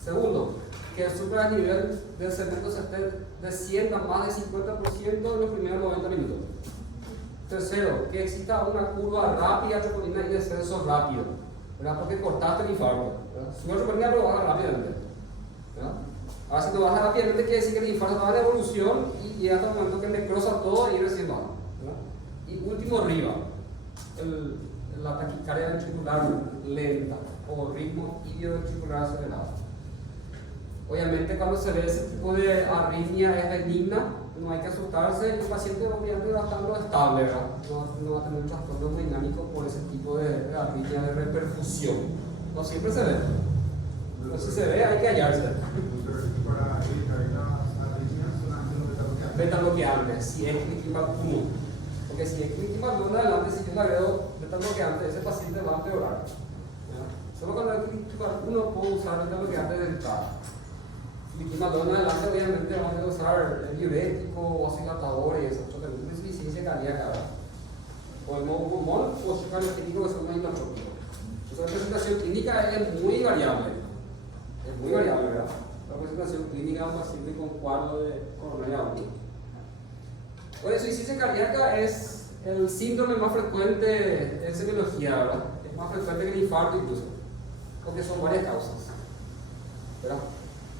Segundo, que el supranivel del cemento se descienda más del 50% en los primeros 90 minutos. Tercero, que exista una curva rápida de troponina y descenso rápido, ¿verdad? Porque cortaste el infarto. Si no troponina lo baja rápidamente, ¿verdad? Ahora, si lo baja rápidamente, quiere decir que el infarto va en evolución y llega hasta el momento que necrosa todo y recién baja. Y último, arriba, la taquicardia ventricular lenta o ritmo idioventricular acelerado. Obviamente, cuando se ve ese tipo de arritmia es benigna, no hay que asustarse y el paciente obviamente va a estar estable, ¿verdad? No va a tener un trastorno dinámico por ese tipo de arritmia de reperfusión. No siempre se ve. No, si se ve, hay que hallarse. Para evitar las arritmias, solamente lo beta-bloqueantes. Beta-bloqueante, si es clima 1. Porque si es clima 1 en adelante, si yo le agrego beta-bloqueante, ese paciente va a empeorar. ¿Ya? Solo cuando hay clima 1 puedo usar beta-bloqueante de entrada. Clima 2 en adelante, obviamente, vamos a usar el diurético, vasodilatador y eso. Porque no es insuficiencia cardíaca, ¿verdad? O el modo pulmón o su característico que son más inotrópicos. Entonces, la presentación clínica es muy variable. Es muy variable, ¿verdad? La presentación clínica de un paciente con cuadro de coronaria aguda. Bueno, insuficiencia cardíaca es el síndrome más frecuente en semiología, ¿verdad? Es más frecuente que el infarto incluso, porque son varias causas, ¿verdad?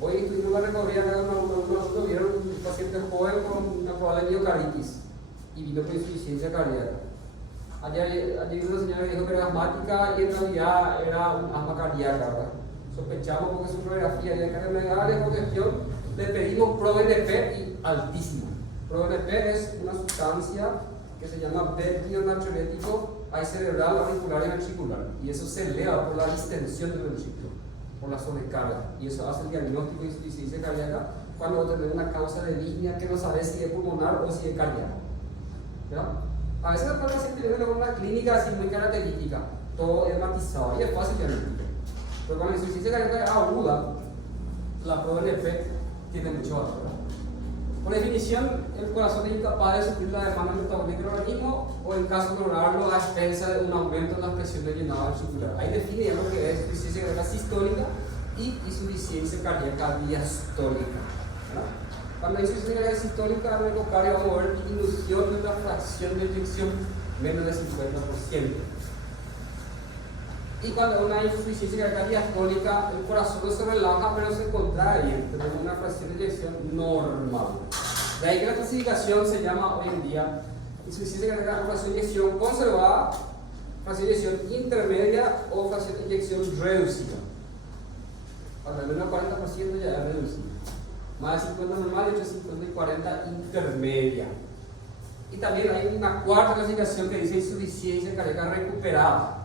Hoy estuvimos la recorrida acá con nosotros, vieron un paciente joven con una probable miocarditis y vino con insuficiencia cardíaca. Ayer vino una señora que dijo que era asmática y en realidad era un asma cardíaca, ¿verdad? Sospechamos porque su radiografía ya que me da de congestión, le pedimos ProNP y altísimo. ProNP es una sustancia que se llama péptido natriurético cerebral, auricular y ventricular, y eso se eleva por la distensión del ventriculo, por la sobrecarga, y eso hace el diagnóstico de insuficiencia cardíaca cuando tenemos una causa de disnea que no sabe si es pulmonar o si es cardíaca. ¿Verdad? A veces el paciente viene con una clínica así muy característica, todo es matizado y es fácil diagnóstico. Pero cuando la insuficiencia cardíaca es aguda, la ProNP tiene mucho valor, ¿verdad? Por definición, el corazón es incapaz de suplir la demanda metabólica del organismo o en caso de lograrlo a expensa de un aumento en la presión de llenado ventricular. Ahí define ya lo que es insuficiencia cardíaca sistólica y insuficiencia cardíaca diastólica, ¿verdad? Cuando hay insuficiencia cardíaca sistólica, en el ecocardio vamos a ver disminución de la fracción de eyección menos del 50%. Y cuando una insuficiencia cardíaca diastólica, el corazón no se relaja pero se contrae, tenemos una fracción de eyección normal. De ahí que la clasificación se llama hoy en día insuficiencia cardíaca, fracción de eyección conservada, fracción de eyección intermedia o fracción de eyección reducida. Para el menos 40% ya es reducida. Más de 50 normal, entre 50 y 40 intermedia. Y también hay una cuarta clasificación que dice insuficiencia cardíaca recuperada.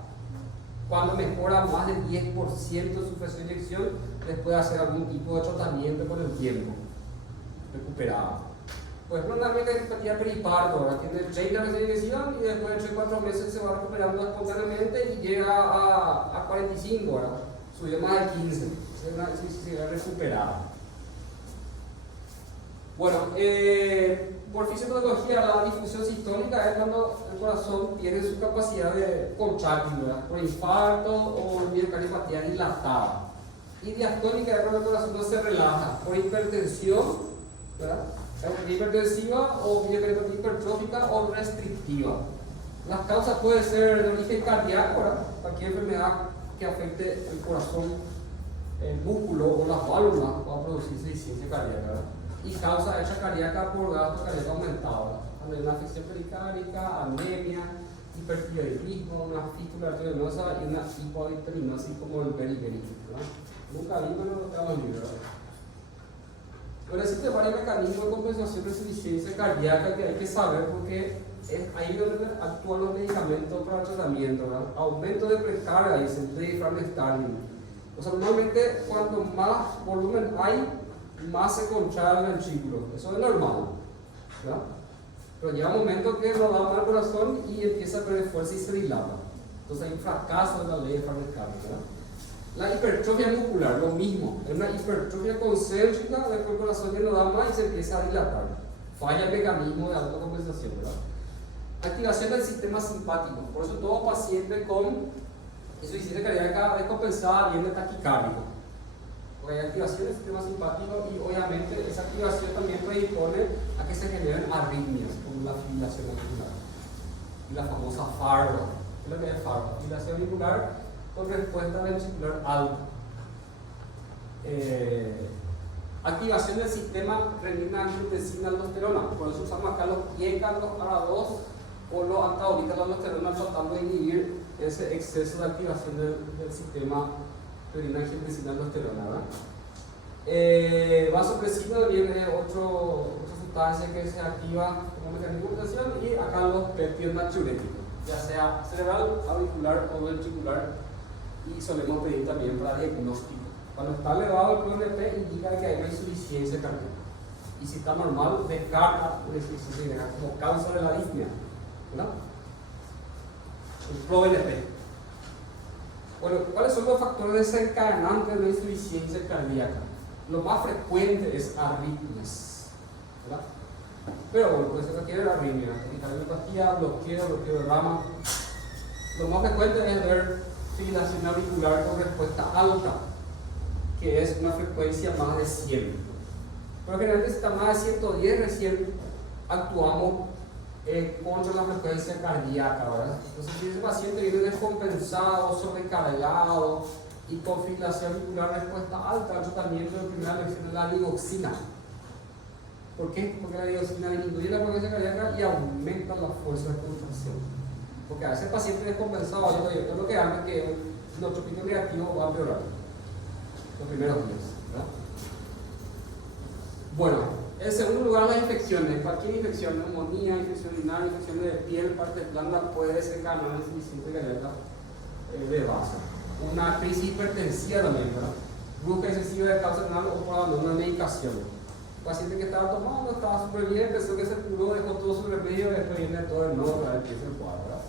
Cuando mejora más del 10% su presión de eyección, después de hacer algún tipo de tratamiento con el tiempo, recuperada. Por ejemplo, una cardiopatía periparto, ¿verdad? Tiene 30 presión de eyección y después de 3 4 meses se va recuperando espontáneamente y llega a 45, ¿verdad? Subió más de 15, es una insuficiencia recuperada. Bueno, por fisiopatología, la difusión sistólica es cuando el corazón pierde su capacidad de contráctil, ¿verdad? Por infarto o miocardiopatía dilatada. Y diastólica es cuando el corazón no se relaja, por hipertensión, ¿verdad? Hipertensiva o miocardiopatía hipertrófica o restrictiva. Las causas pueden ser de origen cardíaco, ¿verdad? Cualquier enfermedad que afecte el corazón, el músculo o las válvulas va a producir insuficiencia cardíaca, ¿verdad? Y causa hecha cardíaca por gasto cardíaco aumentado, cuando hay una afección pericárdica, anemia, hipertiroidismo, una fístula arteriosa y una hipoaldosterinosis como el beriberi. Nunca vi, pero estamos libres. Bueno, existen varios mecanismos de compensación de insuficiencia cardíaca que hay que saber porque es ahí donde actúan los medicamentos para el tratamiento, ¿verdad? Aumento de precarga, dicen, diafragma Starling. O sea, normalmente cuanto más volumen hay, más se contrae el ventrículo, eso es normal, ¿verdad? Pero llega un momento que no da mal corazón y empieza a perder fuerza y se dilata. Entonces hay un fracaso de la ley de Farnescapin, ¿verdad? La hipertrofia muscular, lo mismo, es una hipertrofia concéntrica, después el corazón ya no da más y se empieza a dilatar. Falla el mecanismo de autocompensación, ¿verdad? Activación del sistema simpático, por eso todo paciente con insuficiencia cardíaca descompensada viene taquicárdico. Hay activación del sistema simpático y obviamente esa activación también predispone a que se generen arritmias como la fibrilación auricular y la famosa FARO. ¿Qué es lo que es FARO? Fibrilación auricular con respuesta ventricular alta. Activación del sistema renina-angiotensina-aldosterona, por eso usamos acá los IECA, los ARA2 o los antagonistas de la aldosterona tratando de inhibir ese exceso de activación del sistema renina-angiotensina-aldosterona, ¿verdad? Vasopresina viene otra sustancia que se activa como mecanismo de acción y acá los péptidos natriuréticos, ya sea cerebral, auricular o ventricular, y solemos pedir también para diagnóstico. Cuando está elevado el PNP indica que hay una insuficiencia cardíaca. Y si está normal, descarta una insuficiencia cardíaca como causa de la arritmia, ¿verdad? El ProNP. Bueno, ¿cuáles son los factores desencadenantes de la insuficiencia cardíaca? Lo más frecuente es arritmias, ¿verdad? Pero bueno, pues eso requiere la arritmia, taquicardia, bloqueo de rama. Lo más frecuente es ver fibrilación auricular con respuesta alta, que es una frecuencia más de 100. Pero generalmente si está más de 110 recién actuamos contra la frecuencia cardíaca, ¿verdad? Entonces si ese paciente viene descompensado, sobrecargado y con fibrilación auricular respuesta alta, el tratamiento de primera elección es la digoxina. ¿Por qué? Porque la digoxina disminuye la frecuencia cardíaca y aumenta la fuerza de contracción. Porque a veces el paciente descompensado, yo lo que hace que nuestro pico reactivo va a empeorar los primeros días, ¿verdad? Bueno, en segundo lugar, las infecciones. Cualquier infección, neumonía, infección urinaria, infección de piel, parte blanda, puede desencadenar una insuficiencia cardíaca de base. Una crisis hipertensiva también, ¿verdad? Brusca excesiva de causa renal o por abandono de medicación. Un paciente que estaba tomando, estaba súper bien, pensó que se curó, dejó todo su remedio y después viene todo el nuevo para empieza el cuadro, ¿verdad?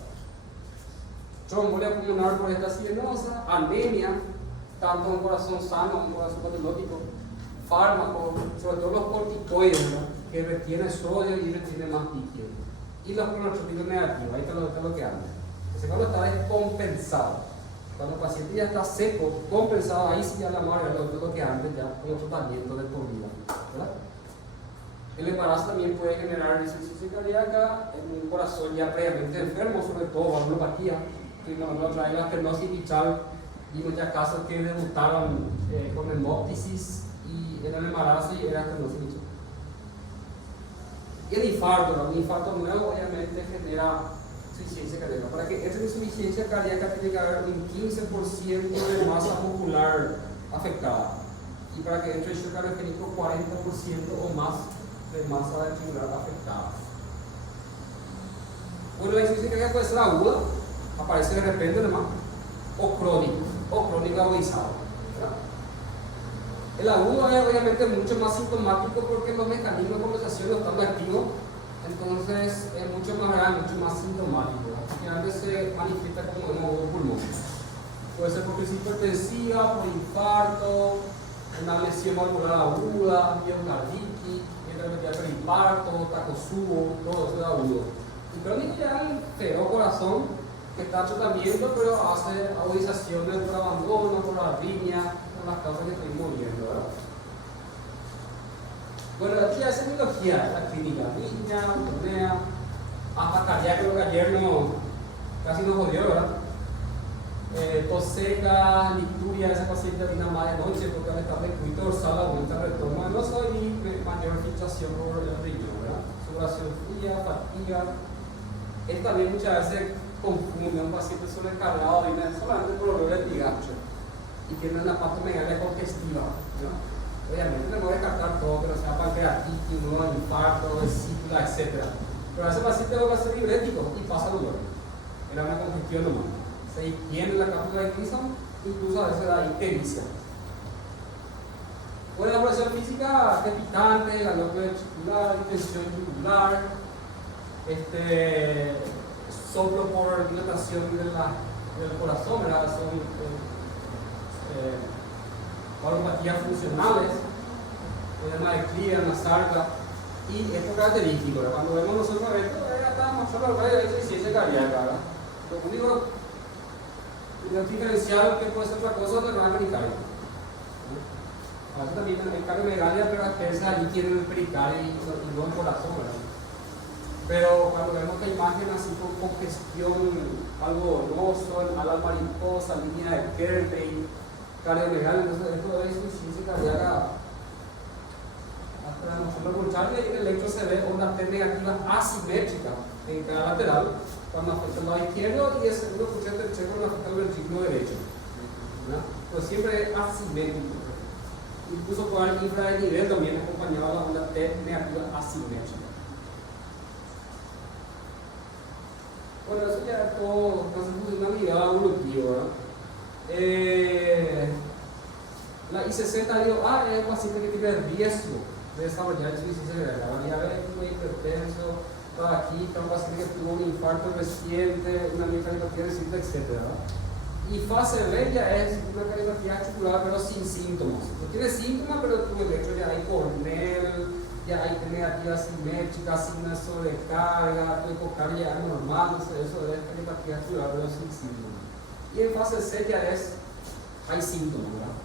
Trombolia pulmonar por esta acidinosa, anemia, tanto un corazón sano, un corazón patológico, fármacos, sobre todo los corticoides, ¿verdad? Que retienen sodio y retienen más líquido. Y los cronotrópicos negativos, ahí está lo que anda. Entonces cuando está descompensado, cuando el paciente ya está seco, compensado, ahí sí ya la madre lo que antes ya como tratamiento de por vida, ¿verdad? El embarazo también puede generar insuficiencia cardíaca en un corazón ya previamente enfermo, sobre todo valvulopatía, que nos trae la estenosis mitral. Vimos ya casos que debutaron con hemóptisis y en el embarazo y era estenosis mitral. Y el infarto, un infarto nuevo obviamente genera insuficiencia cardíaca. Para que esa insuficiencia cardíaca tiene que haber un 15% de masa muscular afectada. Y para que entre el shock cardiogénico 40% o más de masa ventricular afectada. Bueno, la insuficiencia cardíaca puede ser aguda, aparece de repente nomás, o crónico agudizado, ¿verdad? El agudo es obviamente mucho más sintomático porque los mecanismos de compensación no están activos, entonces es mucho más grave, mucho más sintomático. Generalmente se manifiesta como un agudo pulmón. Puede ser por crisis hipertensiva, por infarto, una lesión valvular aguda, miocarditis, infarto, tacosubo, todo eso es agudo. Y crónico ya el feroz corazón que está en tratamiento, pero hace agudizaciones por abandono, por arritmia, por las causas que estuvimos viendo, ¿verdad? Bueno, aquí hay semiología, la clínica, arritmia, apnea, hasta cardíaco, que ayer casi nos jodió, ¿verdad? Tos seca, licturia, ese paciente orina más de noche porque al estar de cuito dorsal aumenta el retorno venoso y mayor filtración por el riñón, ¿verdad? Sudoración fría, fatiga. Esto también muchas veces confunde a un paciente sobrecargado, viene solamente por dolor de ligacho y tiene una patomegalia congestiva, ¿no? Obviamente no voy a descartar todo, pero sea pancreatitis, un infarto, vesícula, etc. Pero a ese paciente va a ser diurético y pasa dolor. Era una congestión nomás. Se extiende la cápsula de Gleason, incluso a veces da ictericia. Bueno, la presión física crepitante, galopio ventricular, distensión yugular, soplo por dilatación del corazón, ¿verdad? Son valvulopatías funcionales, edema de cría, una sarga, y esto es característico, ¿verdad? Cuando vemos nosotros esto, estamos mostrando la radio de insuficiencia cardíaca, ¿verdad? Lo único diferencial que puede ser otra cosa es la pericardio. A veces también el cardiomegalia, pero a veces allí tienen el pericardio y no el corazón, ¿verdad? Pero cuando vemos la imagen así con congestión, algo doloroso, ala mariposa, línea de Kerbein, cardiomegalia, entonces esto es insuficiencia cardíaca. Hasta mostrarlo con Charlie, en el electro se ve una T negativa asimétrica en cada lateral, cuando afecta el lado izquierdo y el segundo escuchante del checo cuando afecta el ventrículo derecho, ¿verdad? Pero siempre es asimétrico. Incluso puede haber infra de nivel también acompañado de la onda T negativa asimétrica. Bueno, eso ya es todo una funcionalidad evolutiva, ¿verdad? La ICC ha dicho, es un paciente que tiene riesgo de desarrollar insuficiencia cardíaca, diabético, hipertenso, tabaquista, un paciente que tuvo un infarto reciente, una miocardiopatía reciente, etc. Y fase B ya es una cardiopatía articular pero sin síntomas. No tiene síntomas, pero tu electro ya hay cornel, ya hay negativa simétrica, signo de sobrecarga, tu ecocardia ya es normal, eso es cardiopatía articular pero sin síntomas. Y en fase C ya hay síntomas, ¿verdad?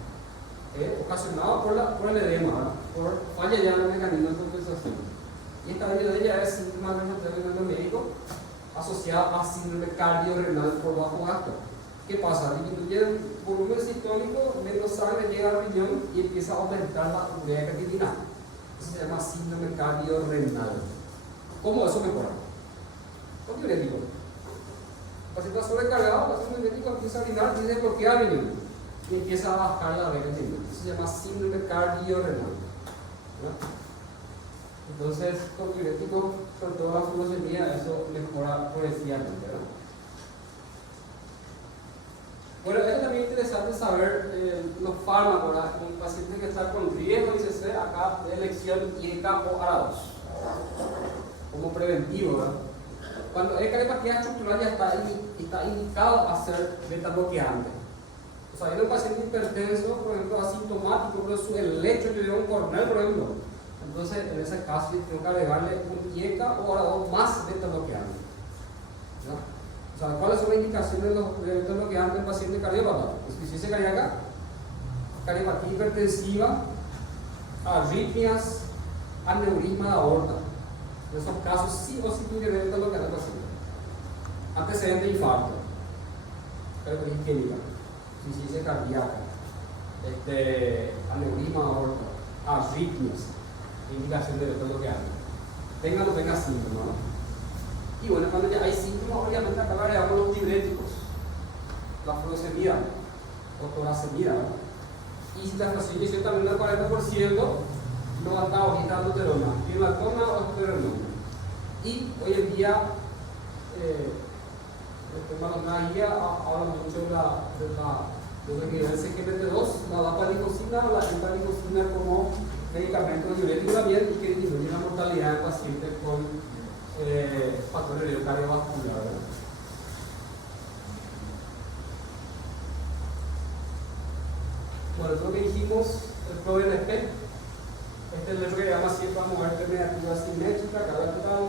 Ocasionado por el edema, ¿verdad? Por falla ya en el mecanismo de compensación. Y esta de ella es síntoma de médico asociado a síndrome cardiorrenal por bajo gasto. ¿Qué pasa? Disminuye el volumen sistólico, menos sangre llega al riñón y empieza a aumentar la urea creatinina. Eso se llama síndrome cardiorrenal. ¿Cómo eso mejora? Con diurético. El paciente está sobrecargado, el paciente diurético empieza a orinar y desbloquea el riñón y empieza a bajar la urea creatinina. Eso se llama síndrome cardiorrenal. Entonces, con diurético, sobre todo la furosemida, eso mejora progresivamente, ¿verdad? Bueno, es también interesante saber los fármacos, ¿verdad? Un paciente que está con riesgo, dice C, acá de elección IECA o ARA2, como preventivo, ¿verdad? Cuando es cardiopatía estructural ya está indicado a ser beta bloqueante. O sea, viene un paciente hipertenso, por ejemplo, asintomático, pero su lecho le dio un cornel, por ejemplo. Entonces, en ese caso, tengo que agregarle un IECA o ARA2 más beta bloqueante, ¿no? O sea, ¿cuáles son las indicaciones de los beta bloqueantes en paciente cardiópata? Insuficiencia cardíaca, cardiopatía hipertensiva, arritmias, aneurisma de aorta. En esos casos, sí o sí tiene que beta bloqueante al paciente. Antecedente de infarto, cardiopatía isquémica, insuficiencia cardíaca, aneurisma de aorta, arritmias, indicación de beta bloqueante. Tenga o no tenga síntomas, ¿no? Y bueno, cuando ya hay síntomas, obviamente acá agregamos los diuréticos, la furosemida o torasemida, ¿no? Y si la furosemida también del 40%, no va a estar ahorita aldosterona, pirolatona o aldosterona. Y hoy en día, la guía habla mucho de los niveles CGMT2, la dapaglifosina o la empaglifosina como medicamento diurético también y que disminuye la mortalidad del paciente con factores cardiovasculares, ¿verdad? Bueno, lo que dijimos, el ProNP, este es el que llama siempre a muerte negativa simétrica, carga total,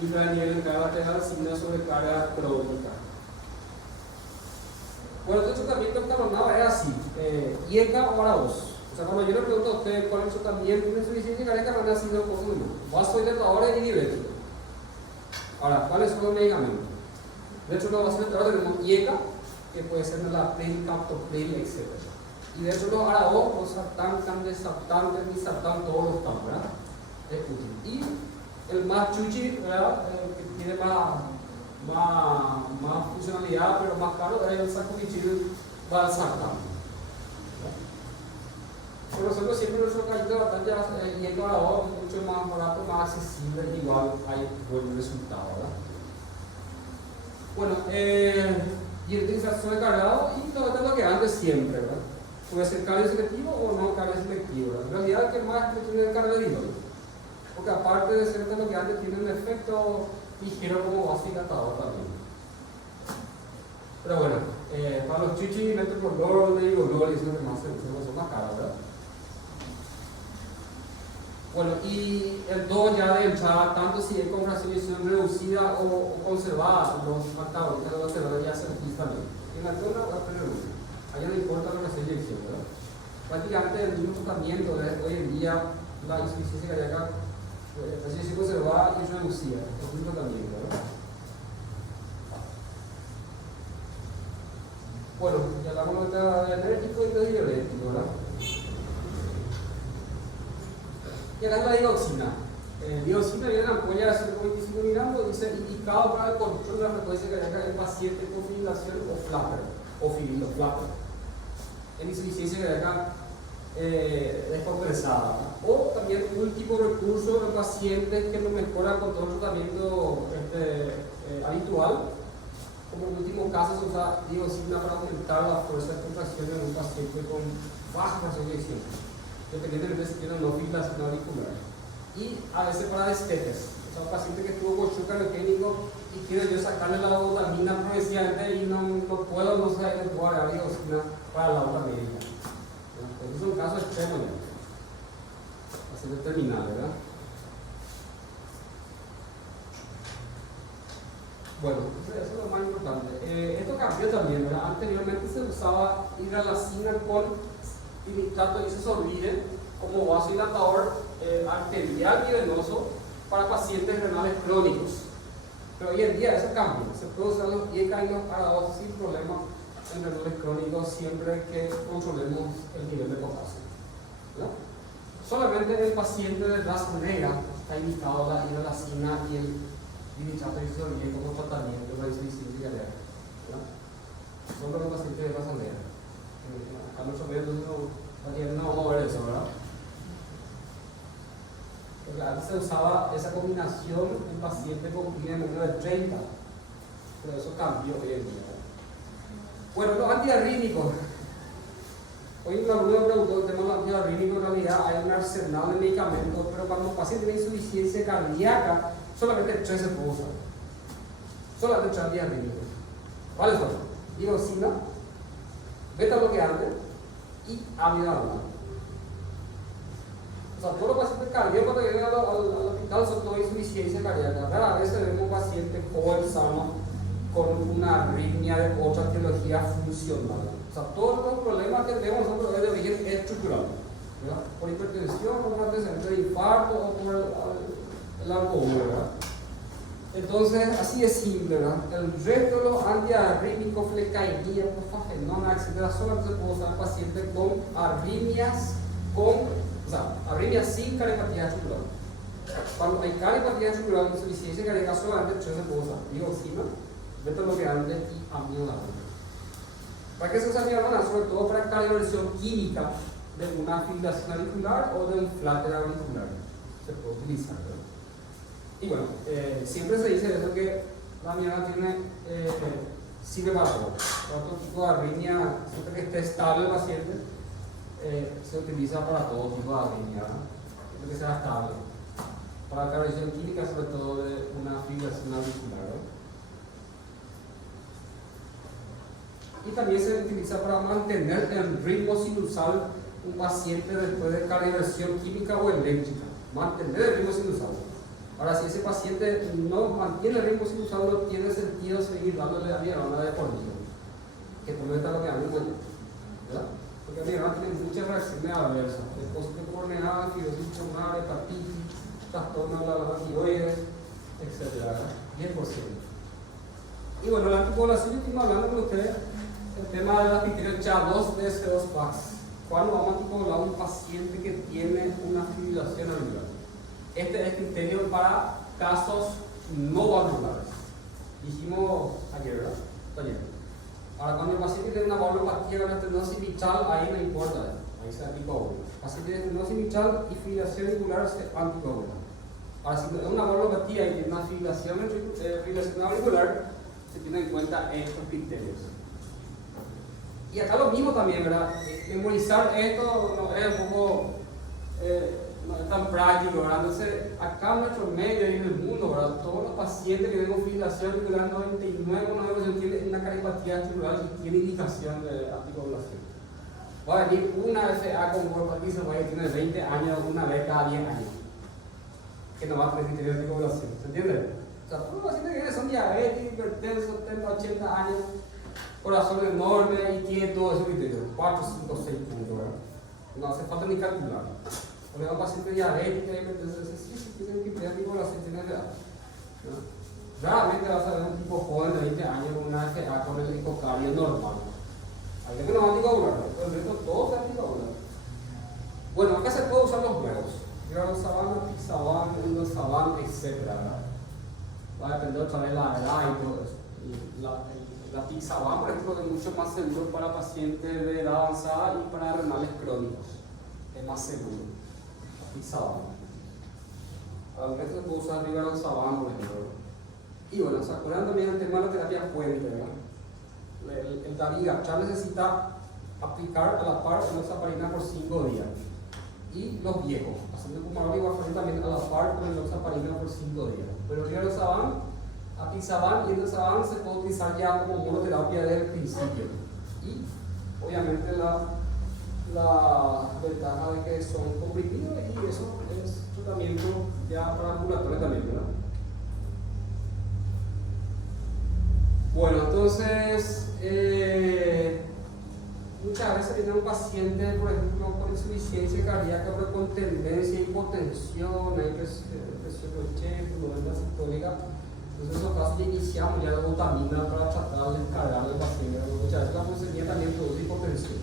y el nivel de carga lateral sin una sobrecarga crónica. Bueno, el tratamiento escalonado es así, IECA o ARA2. O sea, cuando yo le pregunto a usted cuál es su tratamiento de insuficiencia cardíaca, van a decir dos cosas mismas: vasodilatadores y diuréticos. Ahora, ¿cuáles son los medicamentos? De hecho, los vasodilatadores tenemos IECA, que puede ser nalapril, captopril, etc. Y de hecho, los ARA2, los sartán, candesartán, misartán, todos los están, ¿verdad? Es útil. Y el más chuchi, ¿verdad? Que tiene más funcionalidad, pero más caro, es el sacubitril valsartán. Por nosotros siempre nuestro callito bastante yendo a la hora, mucho más barato, más accesible, igual hay buen resultado, ¿verdad? Bueno, y utilización de cargado y todo esto es lo que antes siempre, ¿verdad? Puede ser cardio selectivo o no cardio selectivo, ¿verdad? En realidad el que más tiene el carvedilol, porque aparte de ser lo que antes tiene un efecto ligero como vasodilatador también. Pero bueno, para los chichis, metoprolol, neurolol, eso es lo que más son más caros, ¿verdad? Bueno, y el 2 ya de entrada, tanto si es con fracción reducida o conservada, los factores de los conservadores ya se registran también. En la zona va a tener uno. Allá no importa lo que sea inyección, ¿verdad? Prácticamente el mismo tratamiento de hoy en día, la insuficiencia cardíaca, fracción conservada y reducida, es un tratamiento, ¿verdad? Bueno, ya hablamos de diurético y de diurético, ¿verdad? Y acá es la dioxina. Dioxina viene en ampolla de 125 miligramos, dice indicado para el control de la frecuencia cardíaca en paciente con fibrilación o flapper, o fibrilo-flapper. En insuficiencia cardíaca descompensada. O también último recurso en pacientes que no mejoran con todo el tratamiento habitual Como en último caso se usa digoxina para aumentar la fuerza de contracción en un paciente con baja presión de eyección, dependientemente si tiene o no fibrilación auricular. Y a veces para destetes. O sea, un paciente que estuvo con shock clínico y quiero yo sacarle la dobutamina progresivamente y no puedo, no sé, le puedo agregar digoxina para la otra médica. Entonces es un caso extremo ya. Paciente terminal, ¿verdad? Bueno, eso es lo más importante. Esto cambió también, ¿verdad? Anteriormente se usaba hidralazina con nitrato de isosorbide como vasodilatador arterial y venoso para pacientes renales crónicos. Pero hoy en día eso cambia. Se puede usar los IECA y los ARA2 sin problema en renales crónicos siempre que controlemos el nivel de potasio, ¿verdad? Solamente el paciente de raza negra está indicado la hidralazina y el nitrato de isosorbide como tratamiento de la insuficiencia cardíaca, ¿verdad? Solo los pacientes de raza negra. A nuestro medio no vamos a ver eso, ¿verdad? Porque antes se usaba esa combinación en pacientes con PIB menor de 30, pero eso cambió hoy en día. Bueno, los antiarrítmicos. Hoy un alumno me preguntó el tema de los antiarrítmicos. En realidad hay un arsenal de medicamentos, pero cuando un paciente tiene insuficiencia cardíaca, solamente 3 se puede usar. Solamente 3 antiarrítmicos. ¿Cuáles son? Digoxina, beta bloqueante y amiodarona. O sea, todos los pacientes cardíacos cuando llegan al hospital son todos insuficiencia cardíaca. Rara vez vemos un paciente joven sano con una arritmia de otra etiología funcional. O sea, todos los problemas que tenemos nosotros es de origen estructural, ¿verdad? Por hipertensión, por un antecedente de infarto o por el alcohol, ¿verdad? Entonces, así es simple, ¿verdad? El resto de los antiarrítmicos, flecainida, profafenona, etc., solamente se puede usar en pacientes con arritmias, arritmias sin cardiopatías atribular. Cuando hay cardiopatías atribular, insuficiencia cardíaca, solamente 3 se puede usar: digoxina, beta bloqueante y amiodarona. ¿Para qué se usa amiodarona? Sobre todo para cardioversión química de una fibrilación auricular o de un flatter auricular. Se puede utilizar, ¿verdad? Y bueno, siempre se dice eso, que la amiodarona sirve para todo. Para otro tipo de arritmia, siempre que esté estable el paciente, se utiliza para todo tipo de arritmia, siempre que sea estable. Para la cardioversión química, sobre todo de una fibrilación auricular, ¿verdad? Y también se utiliza para mantener el ritmo sinusal un paciente después de cardioversión química o eléctrica. Mantener el ritmo sinusal. Ahora, si ese paciente no mantiene el ritmo sinusal, no tiene sentido seguir dándole amiodarona de por vida, que prometa lo que hablamos, ¿verdad? Porque amiodarona tiene muchas reacciones adversas: depósito corneal, fibrosis pulmonar, hepatitis, trastorno de la tiroides, etc. 10%. Y bueno, la anticoagulación, yo estoy hablando con ustedes el tema de la bacterias CHA2 de CO2-PAX. ¿Cuándo vamos a anticoagular a un paciente que tiene una fibrilación auricular? Este es el criterio para casos no valvulares. Dijimos ayer, ¿verdad? Ayer. Ahora, cuando el paciente tiene una valvulopatía con estenosis mitral, ahí no importa, ahí se anticoagula. El paciente tiene estenosis mitral y fibrilación auricular, se anticoagula. Ahora, si es una valvulopatía y tiene una fibrilación auricular, se tienen en cuenta estos criterios. Y acá lo mismo también, ¿verdad? Memorizar esto no es un poco no es tan práctico, ¿verdad? Entonces, acá en nuestro medio y en el mundo, ¿verdad? Todos los pacientes que tienen fibrilación auricular, 99% tienen una cardiopatías atribular y tienen indicación de anticoagulación. Va a venir una FA con valvulopatía que tiene 20 años, una vez cada 10 años, que no va a tener criterio de anticoagulación, ¿se entiende? O sea, todos los pacientes que son diabéticos, hipertensos, 70, 80 años, corazón enorme y tiene todo ese criterio, 4, 5, 6 puntos, ¿verdad? No hace falta ni calcular. O le da un paciente diabético y hipertenso, sí, tiene un criterio de anticoagulación, tiene edad, ¿no? Raramente vas a ver un tipo joven de 20 años con una FA con el ecocardio normal. Hay que no va a anticoagular, pero el resto todo se anticoagula. Bueno, acá se puede usar los huevos: Granosaban, Pixaban, Endosaban, etc., ¿verdad? Va a depender otra vez la edad y todo eso. Y la Pixaban, por ejemplo, es mucho más seguro para pacientes de edad avanzada y para renales crónicos. Es más seguro. La Pixaban. A veces se puede usar Granosaban, por ejemplo. Y bueno, ¿se acuerdan también del tema de la terapia puente, verdad? El dabigatran necesita aplicar a la par enoxaparina por 5 días. Y los viejos, haciendo como ahora igual también a la par con el enoxaparina por 5 días. Pero el rivaroxaban, apixaban y el enoxaban se puede utilizar ya como monoterapia desde el principio. Y obviamente la ventaja de que son comprimidos y eso es tratamiento ya para ambulatorio también, ¿verdad? Bueno, entonces, muchas veces viene un paciente, por ejemplo, con insuficiencia cardíaca, pero con tendencia a hipotensión, hay presión de turbulencia sistólica. Entonces, en esos casos ya iniciamos ya la glutamina para tratar de descargar al paciente. Muchas veces la glucemia también produce hipotensión.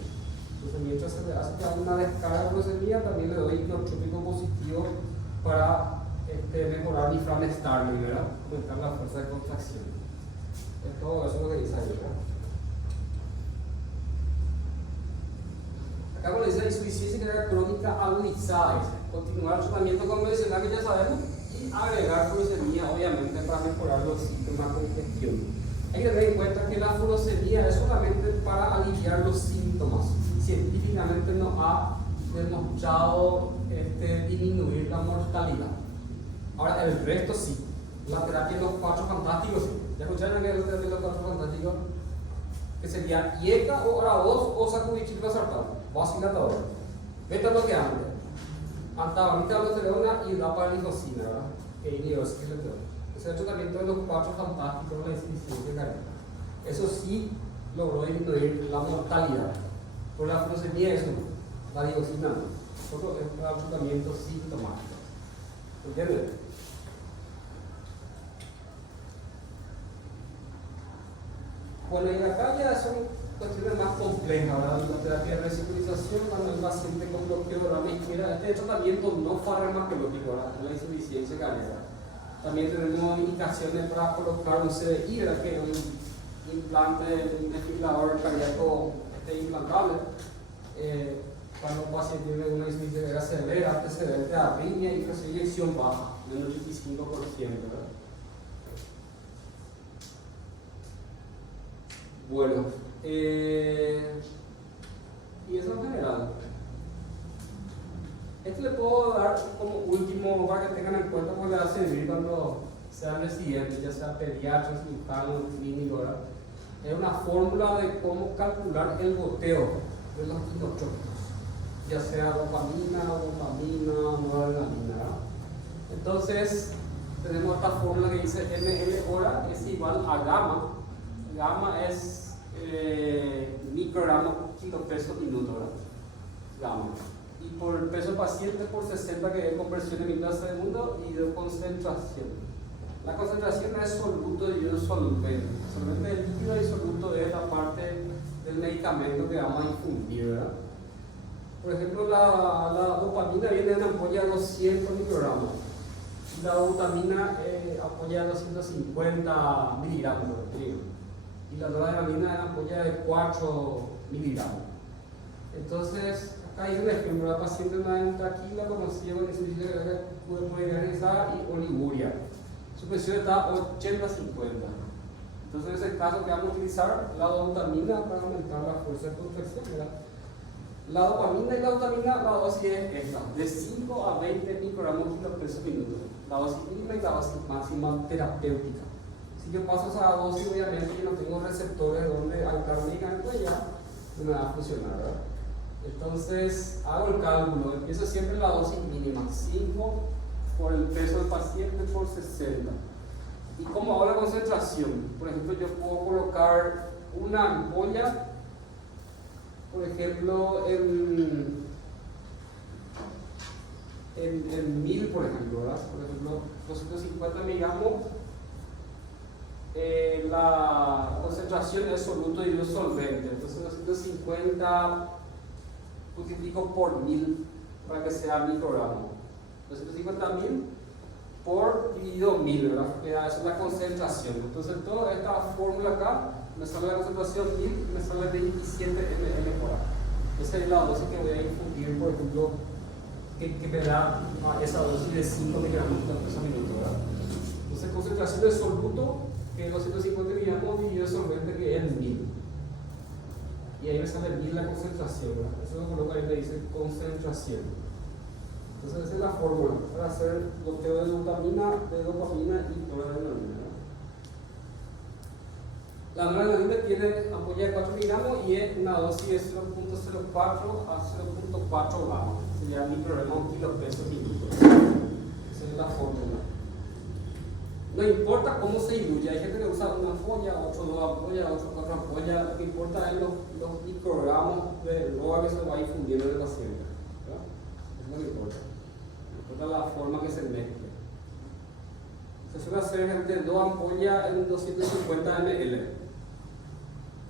Entonces, mientras se le hace una descarga de glucemia, también le doy hipnotrópico positivo para mejorar mi Fran Starling, ¿verdad? Aumentar la fuerza de contracción. Todo eso es lo que dice ahí, ¿verdad? Acá cuando dice insuficiencia cardíaca crónica agudizada, dice continuar el tratamiento convencional que ya sabemos y agregar furosemida, obviamente, para mejorar los síntomas de congestión. Hay que tener en cuenta que la furosemida es solamente para aliviar los síntomas. Científicamente no ha demostrado disminuir la mortalidad. Ahora, el resto sí. La terapia de los 4 fantásticos, sí. ¿Ya escucharon que es la terapia de los 4 fantásticos? Que sería IECA o ARA2 o sacubitril/valsartán, vasodilatador. Beta bloqueante, antagonista de la aldosterona y dapaglifosina, ¿verdad? Que inhibe el esqueleto. Ese es el tratamiento de los 4 fantásticos de la insuficiencia cardíaca. Eso sí logró disminuir la mortalidad. Por la furosemida eso no, la digoxina no. Solo es para tratamiento sintomático. ¿Entiendes? Bueno, y acá ya son cuestiones más complejas, ¿verdad? La terapia de resecurización cuando el paciente con bloqueo de rama izquierda, este tratamiento no farmacológico, ¿verdad? La insuficiencia cardíaca. También tenemos indicaciones para colocar un CDI, ¿verdad? Que es un implante, un desfibrilador cardíaco implantable. Cuando un paciente tiene una insuficiencia severa, antecedente de arritmia y inyección baja, del 85%, ¿verdad? Bueno, y eso en general. Esto le puedo dar como último para que tengan en cuenta porque le va a servir cuando sean residentes, ya sea pediatras, cirujanos, clínicos, ¿verdad? Es una fórmula de cómo calcular el goteo de los inotrópicos, ya sea dopamina, noradrenalina, ¿verdad? Entonces, tenemos esta fórmula que dice ml hora es igual a gamma. Gamma es microgramos por kilopeso minuto, ¿verdad? Gamma. Y por el peso paciente por 60 que es conversión de minutos a segundo y de concentración. La concentración es soluto y un solvente. Solvente del líquido y soluto es la parte del medicamento que vamos a infundir, ¿verdad? Por ejemplo, la dopamina viene de una ampolla de 200 microgramos. Y la glutamina apoya 250 miligramos, y la noradrenalina es una ampolla de 4 miligramos. Entonces, acá hay un ejemplo: la paciente una tranquila con ciego de insuficiencia cardíaca puede realizar y oliguria. Su presión está 80-50. Entonces, en ese caso, que vamos a utilizar la glutamina para aumentar la fuerza de contracción, ¿verdad? La dopamina y la glutamina, la dosis es esta, de 5 a 20 microgramos por kilopeso minuto. La dosis mínima y la dosis máxima terapéutica. Si yo paso esa dosis, obviamente yo no tengo receptores donde anclar un medicamento, ya no me va a funcionar, ¿verdad? Entonces, hago el cálculo, empiezo siempre la dosis mínima, 5 por el peso del paciente por 60. Y como hago la concentración, por ejemplo, yo puedo colocar una ampolla, por ejemplo, en 1000, por ejemplo, ¿verdad? Por ejemplo, 250 miligramos. La concentración es soluto y un solvente, entonces 250 multiplico por 1000 para que sea microgramo. 250.000 por dividido 1000, ¿verdad? Esa es la concentración. Entonces, toda esta fórmula acá me sale la concentración 1000 y me sale 27 ml hora. Esa es la dosis que voy a infundir, por ejemplo, que me da esa dosis de 5 miligramos por minuto, ¿verdad? Entonces, concentración de soluto, que es 250 miligramos, dividido solvente, que es 1000. Y ahí me sale 1000 la concentración, ¿verdad? Eso lo coloca ahí, le dice concentración. Entonces, esa es la fórmula para hacer bloqueo de dopamina y noradrenalina. La noradrenalina tiene ampolla de 4 miligramos y es una dosis de 0.04 a 0.4 gramos. Sería microgramos kilopeso minuto. Esa es la fórmula. No importa cómo se diluye, hay gente que usa una ampolla, otro 2 ampollas, otro 4 ampollas. Lo que importa es los microgramos de droga que se va infundiendo en el paciente. ¿Verdad? Eso es lo que importa. Importa la forma que se mezcle. Se suele hacer entre 2 ampollas en 250 ml.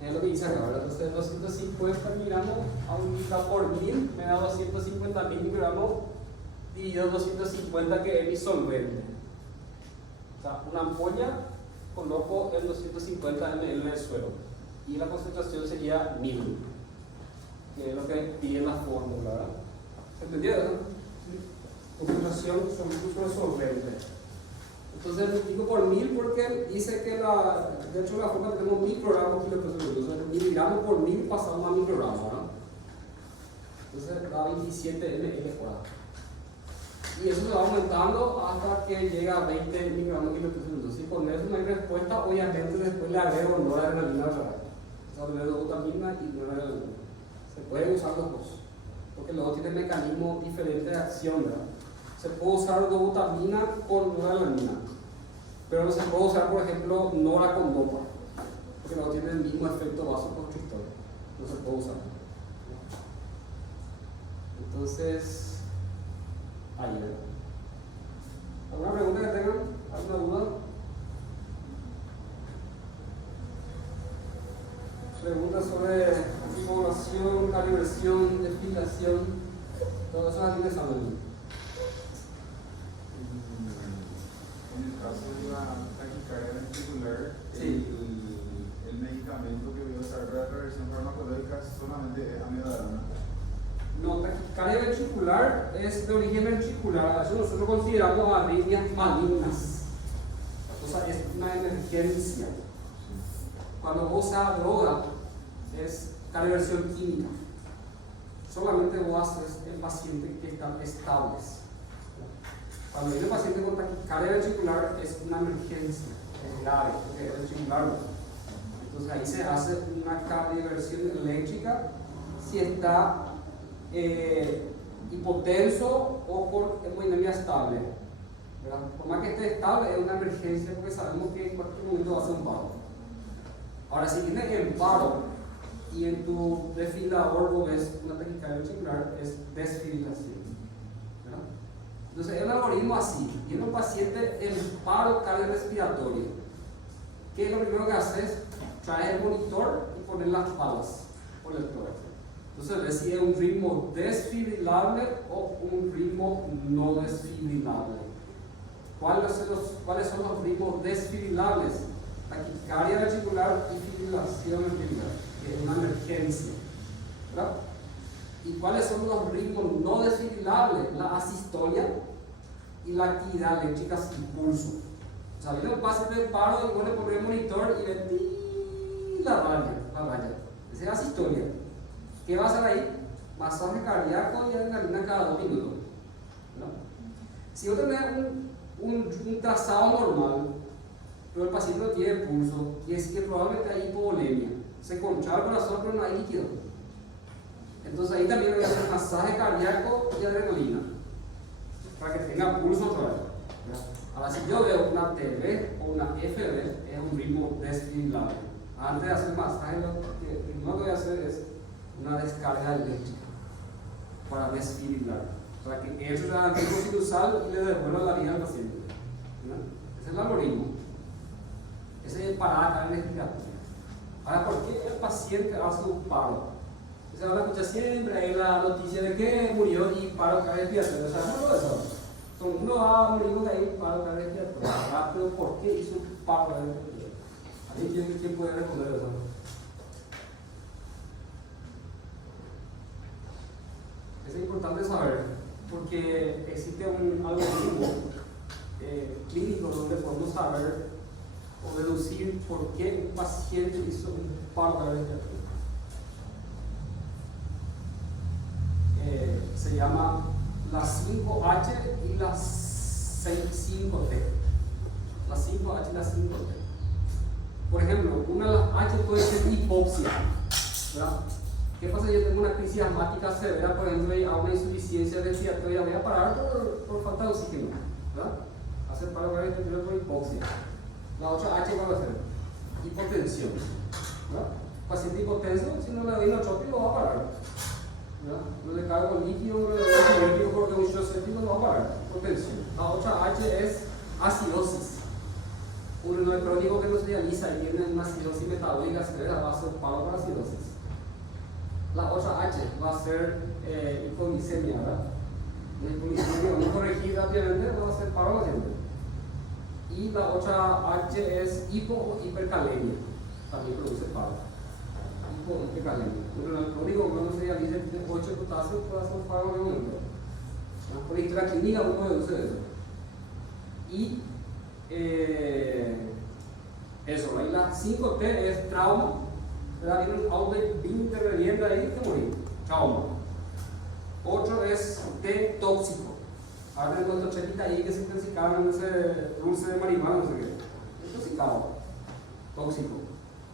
Es lo que dice acá, ¿verdad? Entonces 250 miligramos a por 1000 me da 250 microgramos dividido 250 que es mi solvente. O sea, una ampolla coloco en 250 ml del suelo y la concentración sería 1000, que es lo que pide la fórmula, ¿verdad? ¿Se entendieron? Concentración sobre solvente. Entonces multiplico por 1000 porque dice que de hecho la forma tenemos microgramos kilopeso minuto. Entonces miligramos por 1000 pasamos a microgramos, ¿no? Entonces da 27 ml cuadrado. Y eso se va aumentando hasta que llega a 20 microgramos kilopeso minuto. Si con eso no hay respuesta, obviamente después le agrego noradrenalina otra vez. O sea, le doy dopamina y noradrenalina. Se pueden usar los dos, porque los dos tienen mecanismos diferentes de acción, ¿verdad? Se puede usar dobutamina con noradrenalina, pero no se puede usar, por ejemplo, nora con dopa, porque no tiene el mismo efecto vasoconstrictor. No se puede usar. Entonces, ahí, ¿verdad? ¿Alguna pregunta que tengan? ¿Alguna duda? Preguntas sobre anticoagulación, calibración, desfilación, todo eso aquí les hablan. En el caso de la taquicardia ventricular, sí, el medicamento que voy a usar para la reversión farmacológica solamente es amiodarona. No, taquicardia ventricular es de origen ventricular, eso nosotros consideramos arritmias malignas. O sea, es una emergencia. Cuando vos usas droga, es calibración química. Solamente vos haces el paciente que están estables. Cuando viene el paciente con taquicardia ventricular es una emergencia, es grave, porque es ventricular. Entonces ahí se hace una cardioversión eléctrica si está hipotenso o por hemodinámica estable. ¿Verdad? Por más que esté estable, es una emergencia porque sabemos que en cualquier momento va a ser un paro. Ahora, si tienes en paro y en tu desfibrilador vos ves una taquicardia ventricular, es desfibrilación. ¿Verdad? Entonces, es un algoritmo así. Tiene un paciente en paro cardiorrespiratorio. ¿Qué es lo primero que haces? Traes el monitor y pones las palas por el tórax. Entonces, ves si es un ritmo desfibrilable o un ritmo no desfibrilable. ¿Cuáles son los ritmos desfibrilables? Taquicardia ventricular y fibrilación ventricular, que es una emergencia, ¿verdad? ¿Y cuáles son los ritmos no desfibrilables? La asistolia y la actividad eléctrica sin pulso. O sea, viene un paciente de paro y vos le pones el monitor y ve la raya. Esa es asistolia. ¿Qué va a hacer ahí? Masaje cardíaco y adrenalina cada 2 minutos, ¿no? Si vos tenés un trazado normal, pero el paciente no tiene pulso, quiere decir que probablemente hay hipovolemia. Se conchaba el corazón, pero no hay líquido. Entonces ahí también voy a hacer masaje cardíaco y adrenalina, para que tenga pulso otra vez. Ahora, si yo veo una TB o una FB, es un ritmo desfibrilable. Antes de hacer masaje, lo que primero voy a hacer es una descarga eléctrica para desfibrilar, para que eso sea anticonstitucional y le devuelva la vida al paciente. ¿No? Ese es el algoritmo. Ese es el parada cardiorrespiratoria. Ahora, ¿por qué el paciente hace un paro? Se van a escuchar siempre ahí la noticia de que murió y paro cardiorrespiratorio. O sea, no lo eso. Uno va a morir de ahí paro cardiorrespiratorio. Pero ¿por qué hizo un paro cardiorrespiratorio? ¿Alguien quién puede responder eso? Es importante saber, porque existe un algoritmo clínico donde podemos saber saber o deducir por qué un paciente hizo un paro cardíaco. Se llama la 5H y la 5T. La 5H y la 5T. Por ejemplo, una de las H puede ser hipoxia, ¿verdad? ¿Qué pasa si yo tengo una crisis asmática severa, por ejemplo, y a una insuficiencia respiratoria? Voy a parar por falta de oxígeno, ¿verdad? Hacer paro cardíaco por hipoxia. La otra H va a ser hipotensión, ¿verdad? Paciente hipotenso, si no le doy inotrópico, va a parar, ¿verdad? No le cargo líquido, no le doy antibiótico porque un séptico no va a parar, hipotensión. La otra H es acidosis. Un crónico que no se dializa y tiene una acidosis metabólica severa va a ser paro por acidosis. La otra H va a ser hipoglicemia, ¿verdad? La hipoglicemia no corregida rápidamente va a ser paro paciente. Y la otra H es hipo o hipercalemia, también produce paro. Hipo o hipercalemia. Pero el crónico que no se dializa tiene 8 de potasio puede hacer paro en un momento. Por historia clínica uno deduce eso. Y eso, ahí la 5T es trauma, ¿verdad? Viene un auto interveniendo ahí que morir, trauma. Otro es T tóxico. Ahora tenemos nuestro chelita ahí que se intoxicaba en ese dulce de marihuana, no sé qué. Intoxicado, tóxico,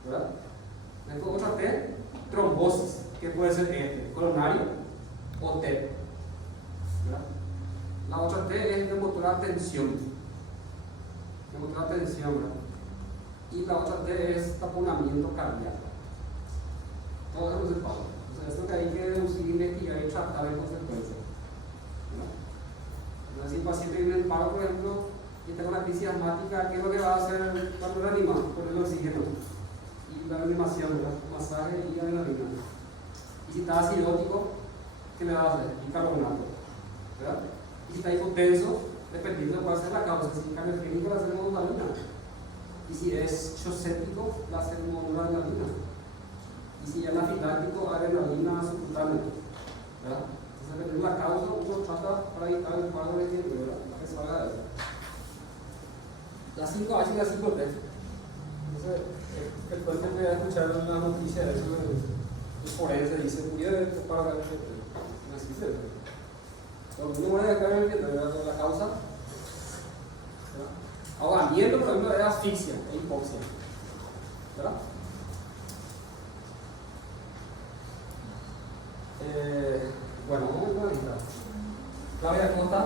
¿verdad? Después otra T, trombosis, que puede ser coronario o T, ¿verdad? La otra T es neumotoral tensión. Neumotoral tensión, ¿verdad? Y la otra T es taponamiento cardíaco. Todo eso es el paro. O sea, esto que hay que deducir, investigar y tratar en consecuencia. Si el paciente viene en paro, por ejemplo, y está con una crisis asmática, ¿qué es lo que va a hacer cuando reanima? Poner oxígeno y la reanimación, ¿verdad? Masaje y adrenalina. Y si está acidótico, ¿qué le va a hacer? Bicarbonato, ¿verdad? Y si está hipotenso, dependiendo de cuál sea la causa, si es cardiogénico, va a ser modularina. Y si es shoséptico, va a ser modularina. Y si es anafiláctico, adrenalina subcutánea, ¿verdad? Entonces, la causa uno trata para evitar el paro de tiempo, ¿verdad? Para que salga de eso. La 5H y la 5T. Entonces, el puente me va a escuchar una noticia de eso, el forense dice, murió de paro de tiempo. No es que se ve. Entonces, uno muere de acá en el tiempo, ¿verdad? La causa. Ahogamiento, por ejemplo, es asfixia e hipoxia, ¿verdad? Bueno, vamos a ver ahorita. Claudia Costa,